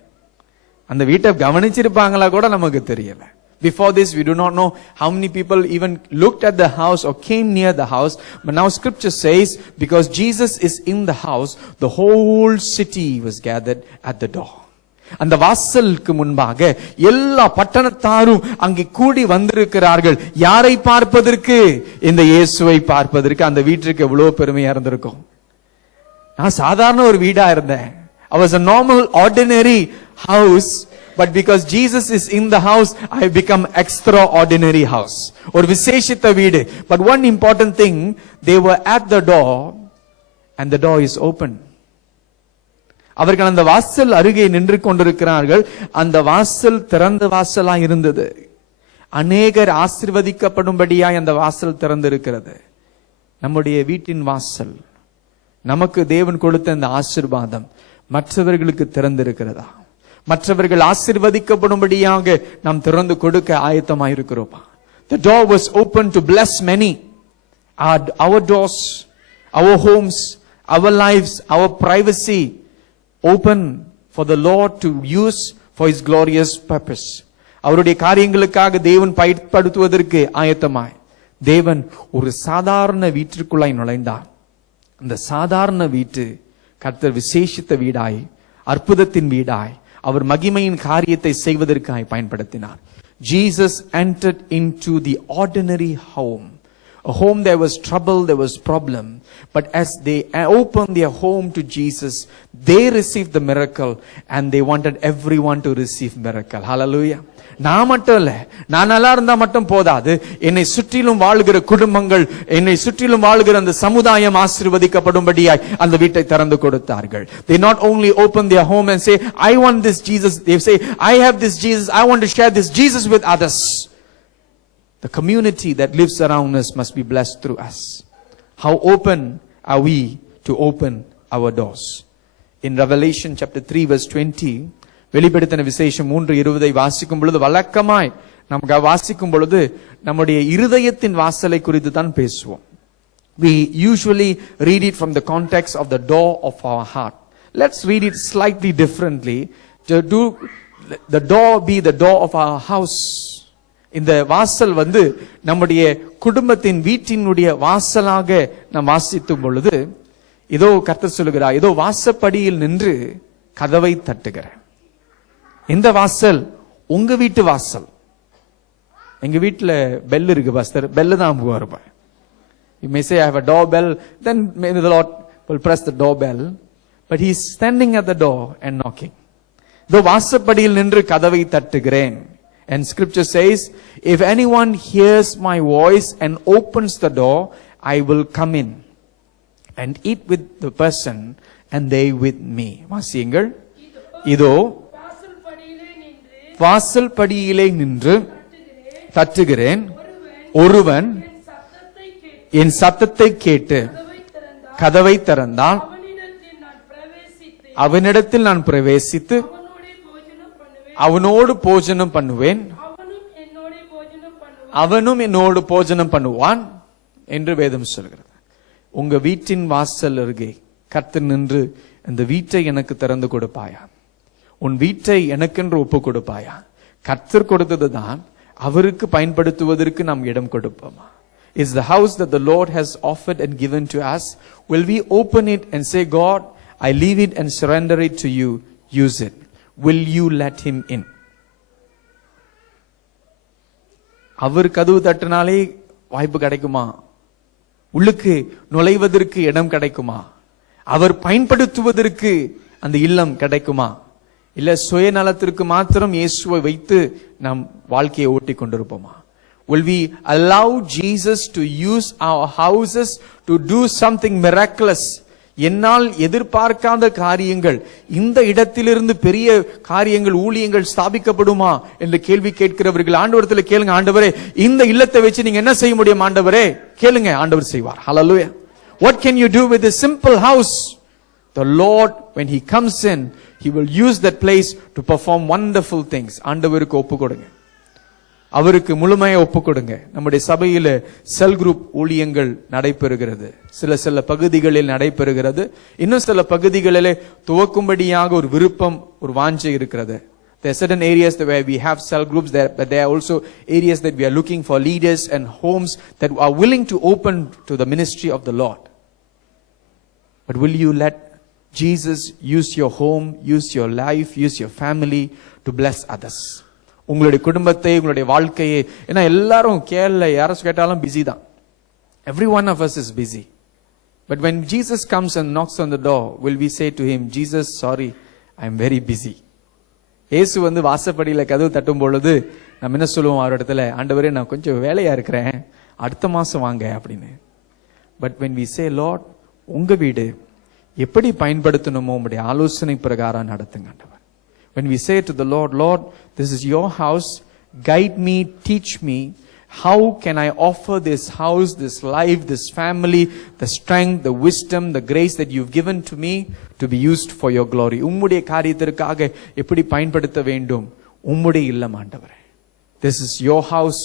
அந்த வீட்டை கவனிச்சிருப்பாங்களா கூட நமக்கு தெரியல. Before this, we do not know how many people even looked at the house or came near the house. But now scripture says, because Jesus is in the house, the whole city was gathered at the door. அந்த வாசலுக்கு முன்பாக எல்லா பட்டணத்தாரும் அங்கே கூடி வந்திருக்கிறார்கள். யாரை பார்ப்பதற்கு? இந்த இயேசுவை பார்ப்பதற்கு. அந்த வீட்டிற்கு எவ்வளவு பெருமையா இருந்திருக்கும். நான் சாதாரண ஒரு வீடா இருந்தேன். I was a normal ordinary house. But because Jesus is in the house, I have become extraordinary house. ஒரு விசேஷித்த வீடு. But one important thing, they were at the door and the door is open. அவர்கள் அந்த வாசல் அருகே நின்று கொண்டிருக்கிறார்கள். அந்த வாசல் திறந்த வாசலா இருந்தது. அநேகர் ஆசீர்வதிக்கப்படும்படியாய் அந்த வாசல் திறந்திருக்கிறது. நம்முடைய வீட்டின் வாசல், நமக்கு தேவன் கொடுத்த அந்த ஆசீர்வாதம் மற்றவர்களுக்கு திறந்திருக்கிறதா? மற்றவர்கள் ஆசீர்வதிக்கப்படும்படியாக நாம் திறந்து கொடுக்க ஆயத்தமாயிருக்கிறோம். The door was open to bless many. Our doors, our homes, our lives, our privacy open for the Lord to use for His glorious purpose. அவருடைய காரியங்களுக்காக தேவன் பயன்படுத்துவதற்கு ஆயத்தமாய் தேவன் ஒரு சாதாரண வீட்டிற்குள்ளாய் நுழைந்தார். அந்த சாதாரண வீட்டு கர்த்தர் விசேஷித்த வீடாய், அற்புதத்தின் வீடாய், அவர் மகிமையின் காரியத்தை செய்வதற்காக பயன்படுத்தினார். Jesus entered into the ordinary home. A home there was trouble, there was problem. But as they opened their home to Jesus, they received the miracle and they wanted everyone to receive miracle. Hallelujah. நான் மட்டும் இல்ல, நான் நல்லா இருந்தா மட்டும் போதாது, என்னை சுற்றிலும் வாழ்கிற குடும்பங்கள், என்னை சுற்றிலும் வாழ்கிற அந்த சமுதாயம் ஆசீர்வதிக்கப்படும்படியாய் அந்த வீட்டை திறந்து கொடுத்தார்கள். They not only open their home and say, I want this Jesus. They say, I have this Jesus. I want to share this Jesus with others. The community that lives around us must be blessed through us. How open are we to open our doors? In Revelation chapter 3 verse 20, வெளிப்படுத்தின விசேஷம் 3:20 வாசிக்கும் பொழுது, வழக்கமாய் நமக்கு வாசிக்கும் பொழுது நம்முடைய இருதயத்தின் வாசலை குறித்து தான் பேசுவோம். We usually read it from the context of the door of our heart. Let's read it slightly differently. To do the door be the door of our house. இந்த வாசல் நம்முடைய குடும்பத்தின் வீட்டினுடைய வாசலாக நாம் வாசிக்கும் பொழுது, இதோ கர்த்தர் சொல்லுகிறார், இதோ வாசப்படியில் நின்று கதவை தட்டுகிறேன். இந்த வாசல் உங்க வீட்டு வாசல். எங்க வீட்டுல பெல் இருக்கு பாஸ்டர், பெல் தான் இருப்பேன். You may say I have a doorbell, then maybe the Lord will press the doorbell, but he is standing at the door and knocking. இதோ வாசப்படியில் நின்று கதவை தட்டுகிறேன். And scripture says, if anyone hears my voice and opens the door, I will come in and eat with the person and they with me. வாசியுங்கள். இதோ வாசல் படியிலே நின்று தட்டுகிறேன். ஒருவன் என் சத்தத்தை கேட்டு கதவை திறந்தால் அவனிடத்தில் நான் பிரவேசித்து அவனோடு போஜனம் பண்ணுவேன், அவனும் என்னோடு போஜனம் பண்ணுவான் என்று வேதம் சொல்கிறது. உங்க வீட்டின் வாசல் அருகே கர்த்தர் நின்று இந்த வீட்டை எனக்கு திறந்து கொடுப்பாயா, உன் வீட்டை எனக்கென்று ஒப்பு கொடுப்பாயா? கர்த்தர் கொடுத்தது தான் அவருக்கு பயன்படுத்துவதற்கு நாம் இடம் கொடுப்போமா? Is the house that the Lord has offered and given to us, will we open it and say, God, I leave it and surrender it to you, use it? Will you let him in? அவர் கதவு தட்டினாலே வாய்ப்பு கிடைக்குமா? உள்ளுக்கு நுழைவதற்கு இடம் கிடைக்குமா? அவர் பயன்படுத்துவதற்கு அந்த இல்லம் கிடைக்குமா? இல்ல சுயநலத்திற்கு மாத்திரம் இயேசுவை வைத்து நாம் வாழ்க்கையை ஓட்டி கொண்டிருப்போமா? Will we allow Jesus to use our houses to do something miraculous? என்னால் எதிர்பார்க்காத காரியங்கள், இந்த இடத்திலிருந்து பெரிய காரியங்கள், ஊழியங்கள் ஸ்தாபிக்கப்படுமா என்று கேள்வி கேட்கிறவர்கள் ஆண்டவரத்தில் கேளுங்க. ஆண்டவரே, இந்த இல்லத்தை வச்சு நீங்க என்ன செய்ய முடியும் ஆண்டவரே? கேளுங்க, ஆண்டவர் செய்வார். Hallelujah. What can you do with this simple house? The Lord, when he comes in, he will use that place to perform wonderful things. ஆண்டவருக்கு ஒப்பு கொடுங்க, அவருக்கு முழுமையை ஒப்பு கொடுங்க. நம்முடைய சபையில செல் குரூப் ஊழியங்கள் நடைபெறுகிறது. சில பகுதிகளில் நடைபெறுகிறது. இன்னும் சில பகுதிகளிலே துவக்கும்படியாக ஒரு விருப்பம், ஒரு வாஞ்சை இருக்கிறது. There are certain areas where we have cell groups there, but there are also areas that we are looking for leaders and homes that are willing to open to the ministry of the Lord. But will you let Jesus use your home, use your life, use your family to bless others? உங்களுடைய குடும்பத்தை, உங்களுடைய வாழ்க்கையை. ஏன்னா எல்லாரும் கேள்ல யாரும் கேட்டாலும் பிஸி தான். Every one of us is busy. But when Jesus comes and knocks on the door, will we say to him, Jesus, sorry, I am very busy? இயேசு வாசப்படியில கதவு தட்டும் பொழுது நம்ம என்ன சொல்லுவோம் அவரிடத்துல? ஆண்டவரே, நான் கொஞ்சம் வேலையா இருக்கிறேன், அடுத்த மாசம் வாங்க அப்படின்னு. But when we say, Lord, உங்க வீடு எப்படி பயன்படுத்தணுமோ உங்களுடைய ஆலோசனை பிரகாரம் நடத்துங்க ஆண்டவர். When we say to the Lord, Lord, this is your house, guide me, teach me, how can I offer this house, this life, this family, the strength, the wisdom, the grace that you've given to me to be used for your glory. உம்முடைய காரியத்திற்காக எப்படி பயன்படுத்த வேண்டும்? உம்முடைய இல்லம் ஆண்டவரே. This is your house,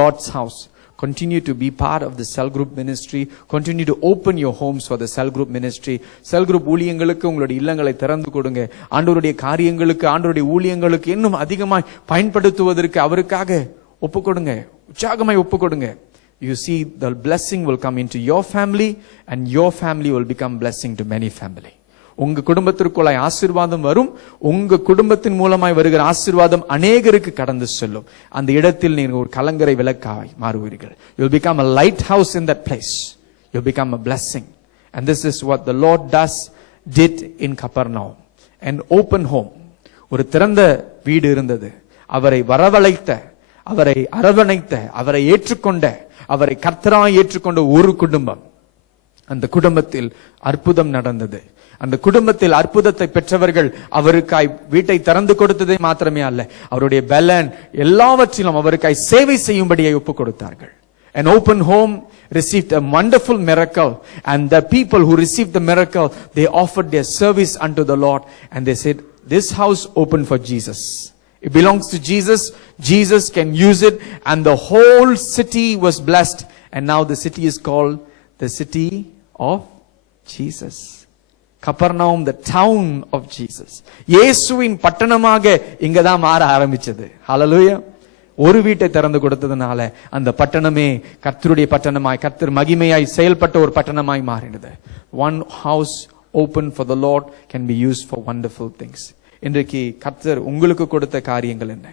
God's house. Continue to be part of the cell group ministry. Continue to open your homes for the cell group ministry. Cell group ஊழியங்களுக்கு உங்களுடைய இல்லங்களை திறந்து கொடுங்க. ஆண்டவருடைய காரியங்களுக்கு, ஆண்டவருடைய ஊழியங்களுக்கு இன்னும் அதிகமாய் பயன்படுத்துவதற்கு அவருக்காக ஒப்பு கொடுங்க, உற்சாகமாய் ஒப்பு கொடுங்க. You see, the blessing will come into your family and your family will become blessing to many family. உங்க குடும்பத்திற்குள்ளாய் ஆசீர்வாதம் வரும். உங்க குடும்பத்தின் மூலமாய் வருகிற ஆசீர்வாதம் அநேகருக்கு கடந்து செல்லும். அந்த இடத்தில் நீங்கள் ஒரு கலங்கரை விளக்காய் மாறுவீர்கள். You'll become a lighthouse in that place. You'll become a blessing. And this is what the Lord did in Capernaum. An open home. ஒரு திறந்த வீடு இருந்தது. அவரை வரவழைத்த, அவரை அரவணைத்த, அவரை ஏற்றுக்கொண்ட, அவரை கர்த்தராய் ஏற்றுக்கொண்ட ஒரு குடும்பம். அந்த குடும்பத்தில் அற்புதம் நடந்தது. அந்த குடும்பத்தில் அற்புதத்தை பெற்றவர்கள் அவருக்காய் வீட்டை திறந்து கொடுத்ததே மாத்திரமே அல்ல, அவருடைய பலன் எல்லாவற்றிலும் அவருக்காய் சேவை செய்யும்படியை ஒப்பு கொடுத்தார்கள். An open home received a wonderful miracle, and the people who received the miracle, they offered their service unto the Lord, and they said, this house open for Jesus. It belongs to Jesus. Jesus can use it, and the whole city was blessed, and now the city is called the city of Jesus. Capernaum, the town of Jesus. இயேசுவின் பட்டணமாக இங்க தான் மாற ஆரம்பிச்சது. ஹalleluya. ஒரு வீட்டை திறந்து கொடுத்ததுனால அந்த பட்டணமே கர்த்தருடைய பட்டணமாய், கர்த்தர் மகிமையாய் செயல்பட்ட ஒரு பட்டணமாய் மாறினது. One house open for the Lord can be used for wonderful things. இன்றைக்கு கர்த்தர் உங்களுக்கு கொடுத்த காரியங்கள் என்ன?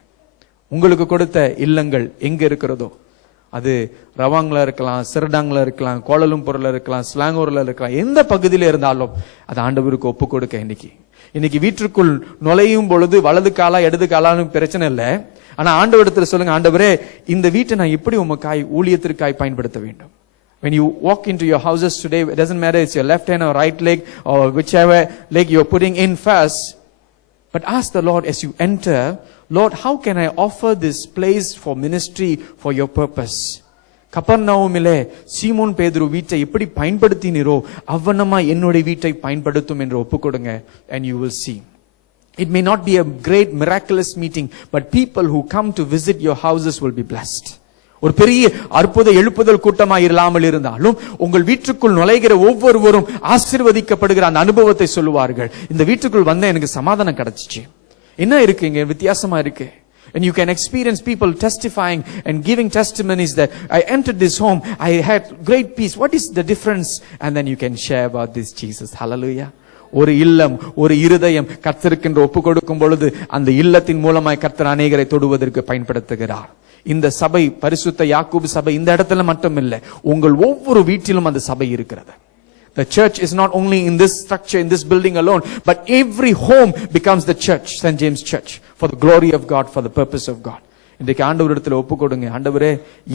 உங்களுக்கு கொடுத்த இல்லங்கள் எங்க இருக்கிறதோ, அது ரவாங்ல இருக்கலாம், சிறடாங்ல இருக்கலாம், கோலலும்பூர்ல இருக்கலாம், ஸ்லாங்கூர்ல இருக்கலாம், எந்த பகுதியில இருந்தாலும் அது ஆண்டவருக்கு ஒப்பு கொடுக்க. இன்னைக்கு வீட்டுக்குள் நுழையும் பொழுது வலது காலா இடது காலான்னு பிரச்சனை இல்லை. ஆனா ஆண்டவரிடத்துல சொல்லுங்க, ஆண்டவரே இந்த வீட்டை நான் எப்படி உமக்காய் ஊழியத்திற்காய் பயன்படுத்த வேண்டும். When you walk into your houses today, it doesn't matter it's your left hand or right leg or whichever leg you're putting in first, but ask the Lord as you enter, Lord, how can I offer this place for ministry for your purpose? கப்பர்நகூமிலே சீமோன் பேதுரு வீட்டை எப்படி பயன்படுத்தினீரோ அவ்வண்ணமா என்னுடைய வீட்டை பயன்படுத்தும் என்று ஒப்புக்கொடுங்க. And you will see. It may not be a great miraculous meeting, but people who come to visit your houses will be blessed. ஒரு பெரிய அற்புத எழுப்புதல் கூட்டமாய் இல்லாமல் இருந்தாலும் உங்கள் வீட்டுக்குள் நுழைகிற ஒவ்வொருவரும் ஆசீர்வதிக்கப்படுகிற அந்த அனுபவத்தை சொல்லுவார்கள். இந்த வீட்டுக்குள் வந்த எனக்கு சமாதானம் கிடைச்சிச்சு. என்ன இருக்கு இங்க வித்தியாசமா இருக்கு. And you can experience people testifying and giving testimonies that I entered this home, I had great peace. What is the difference? And then you can share about this Jesus. Hallelujah. ஒரு இல்லம், ஒரு இருதயம் கர்த்தருக்கென்று ஒப்பு கொடுக்கும் பொழுது அந்த இல்லத்தின் மூலமாய் கர்த்தர் அநேகரை தொடுவதற்கு பயன்படுத்துகிறார். இந்த சபை, பரிசுத்த யாக்கோபு சபை இந்த இடத்துல மட்டும் இல்லை, உங்கள் ஒவ்வொரு வீட்டிலும் அந்த சபை இருக்கிறது. The church is not only in this structure, in this building alone, but every home becomes the church, St. James Church, for the glory of God, for the purpose of God. இன்றைக்கு ஆண்டவரிடத்தில் ஒப்பு கொடுங்க. ஆண்டவரே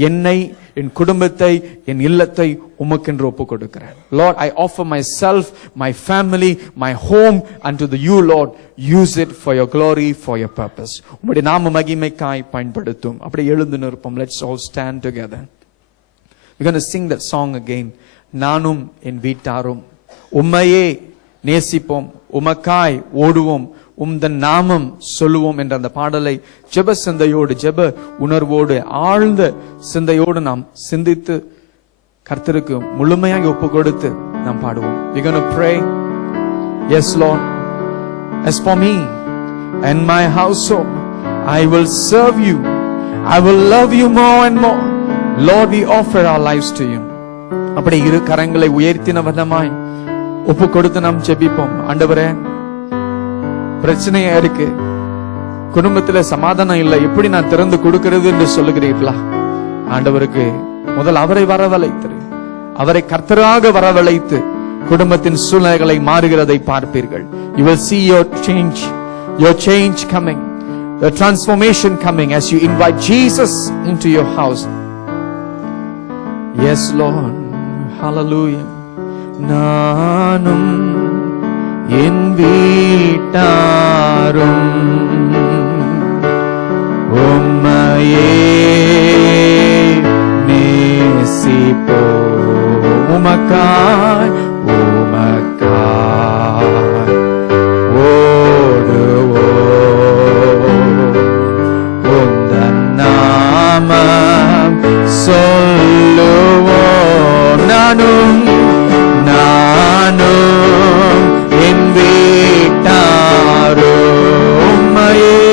என்னை, என் குடும்பத்தை, என் இல்லத்தை உமக்கென்று ஒப்பு கொடுக்கிறேன். Lord, I offer myself, my family, my home unto the you, Lord. Use it for your glory, for your purpose. உம்முடைய நாம மகிமைக்காய் பயன்படுத்தும். அப்படி எழுந்து நிற்போம். Let's all stand together. We're going to sing that song again. நானும் என் வீட்டாரும் உம்மையே நேசிப்போம், உமக்காய் ஓடுவோம், உம்தன் நாமம் சொல்லுவோம் என்ற அந்த பாடலை ஜெப சிந்தையோடு, ஜெப உணர்வோடு, ஆழ்ந்த சிந்தையோடு நாம் சிந்தித்து கர்த்தருக்கு முழுமையாக ஒப்பு கொடுத்து நாம் பாடுவோம். We're going to pray. Yes, Lord. As for me and my household, I will serve you. I will love you more and more. Lord, we offer our lives to you. அப்படி இரு கரங்களை உயர்த்தின வண்ணமாய் ஒப்பு கொடுத்து நாம் ஜெபிப்போம். ஆண்டவரே, பிரச்சனையா இருக்கு, குடும்பத்துல சமாதானம் இல்லை, எப்படி நான் திறந்து கொடுக்கிறது என்று சொல்லுகிறீர்களா? ஆண்டவருக்கு முதல் அவரை வரவழைத்து, அவரை கர்த்தராக வரவழைத்து குடும்பத்தின் சூழ்நிலைகளை மாறுகிறதை பார்ப்பீர்கள். You will see your change coming, the transformation coming as you invite Jesus into your house. Yes, Lord. Hallelujah. நானும் என் வீட்டாரும் உம்மையே நேசிப்போம், உமக்காய் ஓடுவோம், உந்தன் நாமம் சொல்லுவோம். நானும் என் வீட்டாரும் உம்மையே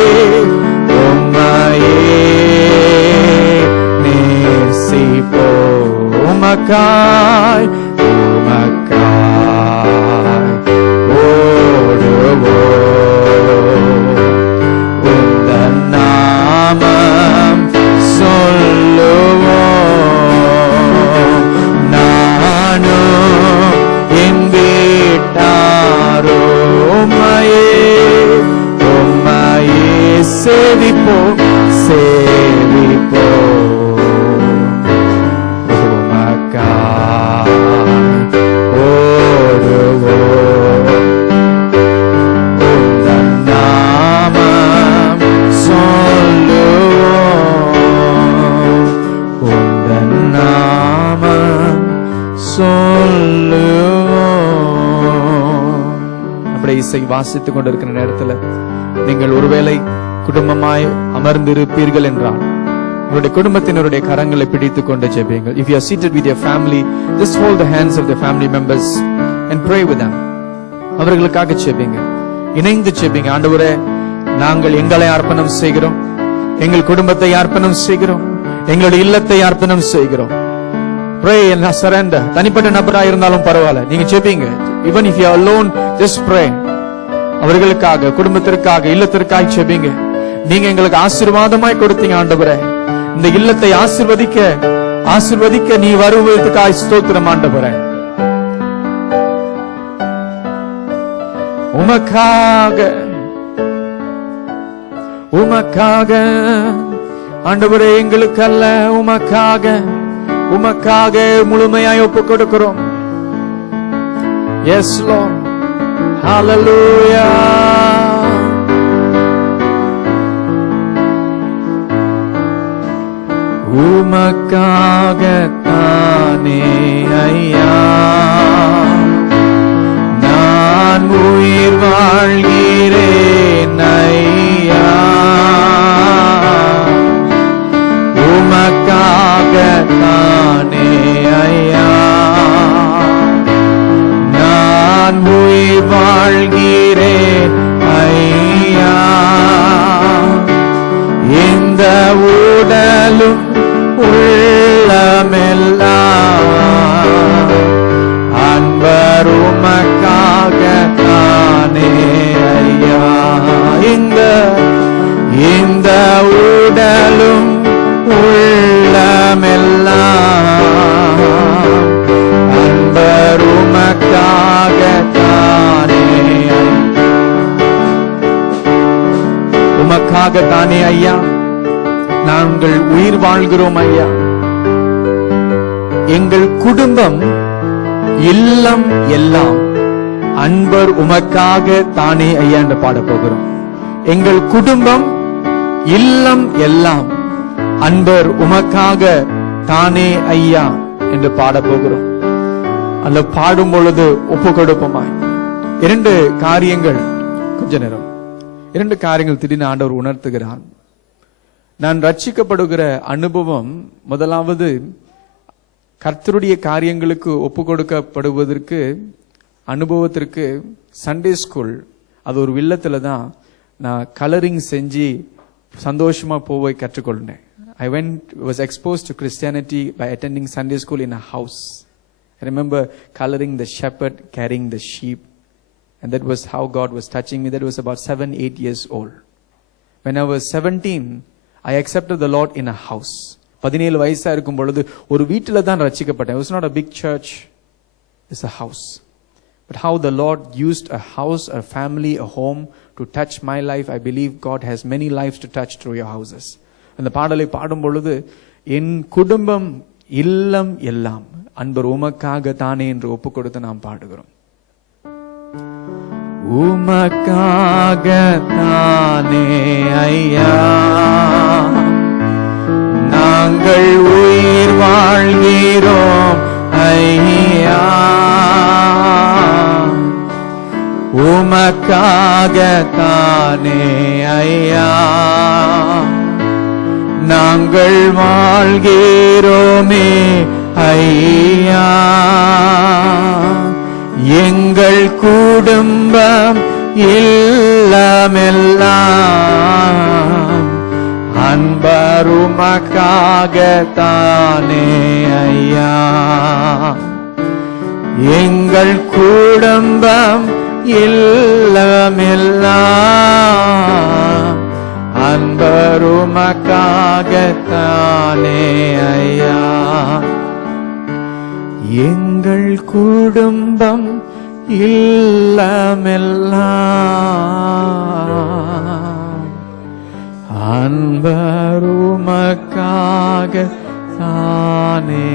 நேசிப்போம், உமக்காய் ஓடுவோம், உந்தன் நாமம் சொல்லுவோம். நானும் என் வீட்டாரும் உம்மையே சேவிப்போம், சேவிப்போம், உமக்காய் வேதத்தை வாசித்துக் கொண்டிருக்கிற நேரத்தில் நீங்கள் ஒருவேளை குடும்பமாய் அமர்ந்திருப்பீர்கள் என்றால் உங்களுடைய குடும்பத்தினருடைய கரங்களை பிடித்துக் கொண்டு ஜெபியுங்கள். If you are seated with your family, just hold the hands of the family members and pray with them. அவர்களுக்காக ஜெபிங்க, இணைந்து ஜெபிங்க. ஆண்டவரே, நாங்கள் எங்களை அர்ப்பணம் செய்கிறோம், எங்கள் குடும்பத்தை அர்ப்பணம் செய்கிறோம், எங்களுடைய இல்லத்தை அர்ப்பணம் செய்கிறோம். Pray and surrender. தனிப்பட்ட நபரா இருந்தாலும் பரவாயில்ல, நீங்க ஜெபிங்க. Even if you are alone, just pray. அவர்களுக்காக, குடும்பத்திற்காக, இல்லத்திற்காக ஜெபிங்க. நீங்க எங்களுக்கு ஆசீர்வாதமாய் கொடுத்தீங்க ஆண்டவரே, இந்த இல்லத்தை ஆசீர்வதிக்க நீ வருவதற்காக ஸ்தோத்திரம் ஆண்டவரே. உமக்காக ஆண்டவரே, எங்களுக்கு அல்ல, உமக்காக முழுமையாய் ஒப்புக் கொடுக்கிறோம். Yes Lord, hallelujah. உமக்காக தானே ஐயா நான் உயிர் வாழ்கிறேன் ஐயா, உமக்காக தானே ஐயா நான் உயிர் வாழ்கிறேன் ஐயா, இந்த உடலும் உள்ளமெல்லாம் அன்பர் உமக்காக தானே ஐயா, இந்த உடலும் உள்ளமெல்லாம் அன்பர் உமக்காக தானே, உமக்காக தானே ஐயா நாங்கள் உயிர் வாழ்கிறோம் ஐயா. எங்கள் குடும்பம் இல்லம் எல்லாம் அன்பர் உமக்காக தானே ஐயா என்று பாட போகிறோம். எங்கள் குடும்பம் இல்லம் எல்லாம் அன்பர் உமக்காக தானே ஐயா என்று பாட போகிறோம். அந்த பாடும் பொழுது ஒப்பு கொடுப்போமாய் இரண்டு காரியங்கள் திடீர்னு ஆண்டவர் உணர்த்துகிறார். நான் ரட்சிக்கப்படுகிற அனுபவம், முதலாவது கர்த்தருடைய காரியங்களுக்கு ஒப்பு கொடுக்கப்படுவதற்கு அனுபவத்திற்கு சண்டே ஸ்கூல், அது ஒரு வில்லத்துல தான் நான் கலரிங் செஞ்சு சந்தோஷமா போய் கற்றுக்கொண்டேன். I was exposed to Christianity by attending Sunday school in a house. I remember coloring the shepherd carrying the sheep, and that was how God was touching me. That was about 7-8 years old. When I was 17, I accepted the Lord in a house. 17 வயசா இருக்கும் பொழுது ஒரு வீட்டில தான் ரட்சிக்கப்பட்டேன். It was not a big church, it's a house. But how the Lord used a house, a family, a home to touch my life, I believe God has many lives to touch through your houses. அந்த பாடலை பாடும் பொழுது, என் குடும்பம் இல்லம் எல்லாம் அன்பர் உமக்காக தானே என்று ஒப்பு கொடுத்து நாம் பாடுகிறோம். உமக்காக தானே ஐயா நாங்கள் உயிர் வாழ்கிறோம் ஐயா, உமக்காக தானே ஐயா நாங்கள் வாழ்கிறோமே ஐயா, எங்கள் குடும்பம் இல்லமெல்லாம் அன்பர் உமக்காக தானே ஐயா, எங்கள் குடும்பம் இல்லமெல்லாம் அன்பர் உமக்காக தானே ஐயா, எங்கள் குடும்பம் இல்லமெல்லாம் அன்பர் உமக்காக தானே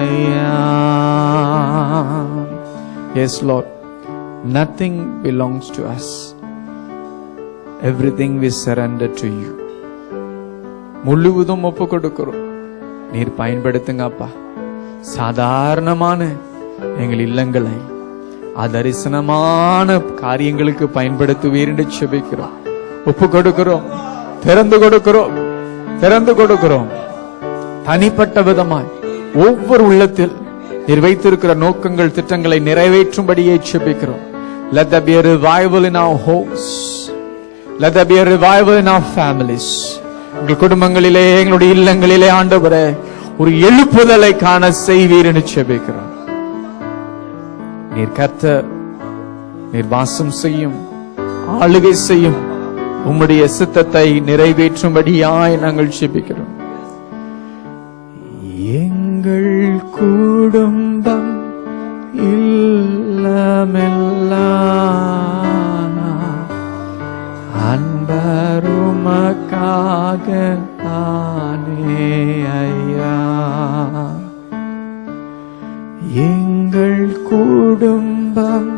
ஐயா. Yes Lord, nothing belongs to us. Everything we surrender to you. முழுவதும் ஒப்பு கொடுக்கிறோம், நீர் பயன்படுத்துங்க அப்பா. சாதாரணமான எங்கள் இல்லங்களை அதரிசனமான காரியங்களுக்கு பயன்படுத்துவீர் என்று செபிக்கிறோம். ஒப்பு கொடுக்கிறோம், திறந்து கொடுக்கிறோம், திறந்து கொடுக்கிறோம். தனிப்பட்ட விதமாய் ஒவ்வொரு உள்ளத்தில் நீர் வைத்திருக்கிற நோக்கங்கள் திட்டங்களை நிறைவேற்றும்படியே செபிக்கிறோம். Let there be a revival in our homes. Let there be a revival in our families. எங்கள் குடும்பங்களிலே, எங்களுடைய இல்லங்களிலே ஆண்டவரே ஒரு எழுப்புதலை காண செய்வீர் என்று செபிக்கிறோம். நீர் கர்த்தர், நீர் வாசம் செய்யும், ஆளுகை செய்யும் உம்முடைய சித்தத்தை நிறைவேற்றும்படியாய் நாங்கள் செபிக்கிறோம். எங்கள் குடும்பம் இல்லமெல்லாம் அன்பருமக்காக தானே ஐயா. எங்கள் குடும்பம்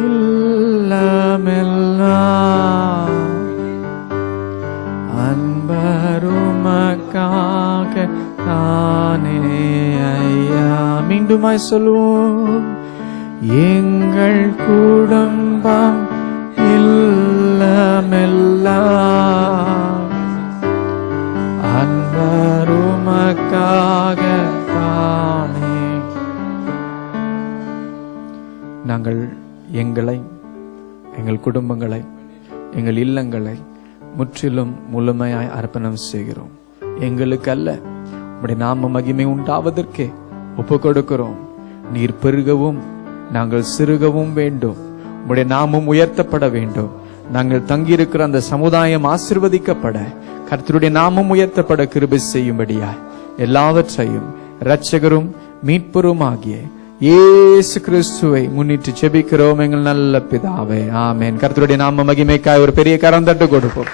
இல்லமெல்லாம் அன்பருமக்காக தானே ஐயா. மீண்டுமாய் சொல்லுவோம். எங்கள் குடும்பம் இல்லமெல்லாம் அன்பருமக்காக தானே. நாங்கள் எங்களை, எங்கள் குடும்பங்களை, எங்கள் இல்லங்களை முற்றிலும் முழுமையாய் அர்ப்பணம் செய்கிறோம். எங்களுக்கு அல்ல, உம்முடைய நாம மகிமை உண்டாவதற்கே ஒப்பு கொடுக்கிறோம். நீர் பெருகவும் நாங்கள் சிறுகவும் வேண்டும். உம்முடைய நாமம் உயர்த்தப்பட வேண்டும். நாங்கள் தங்கியிருக்கிற அந்த சமுதாயம் ஆசீர்வதிக்கப்பட, கர்த்தருடைய நாமம் உயர்த்தப்பட கிருபை செய்யும்படியாய் எல்லாவற்றையும் இரட்சகரும் மீட்பரும் ஆகிய இயேசு கிறிஸ்துவை முன்னிட்டு ஜெபிக்கிறோம் எங்கள் நல்ல பிதாவே, ஆமென். கர்த்தருடைய நாம மகிமைக்காய் ஒரு பெரிய கரம் தட்டு கொடுப்போம்.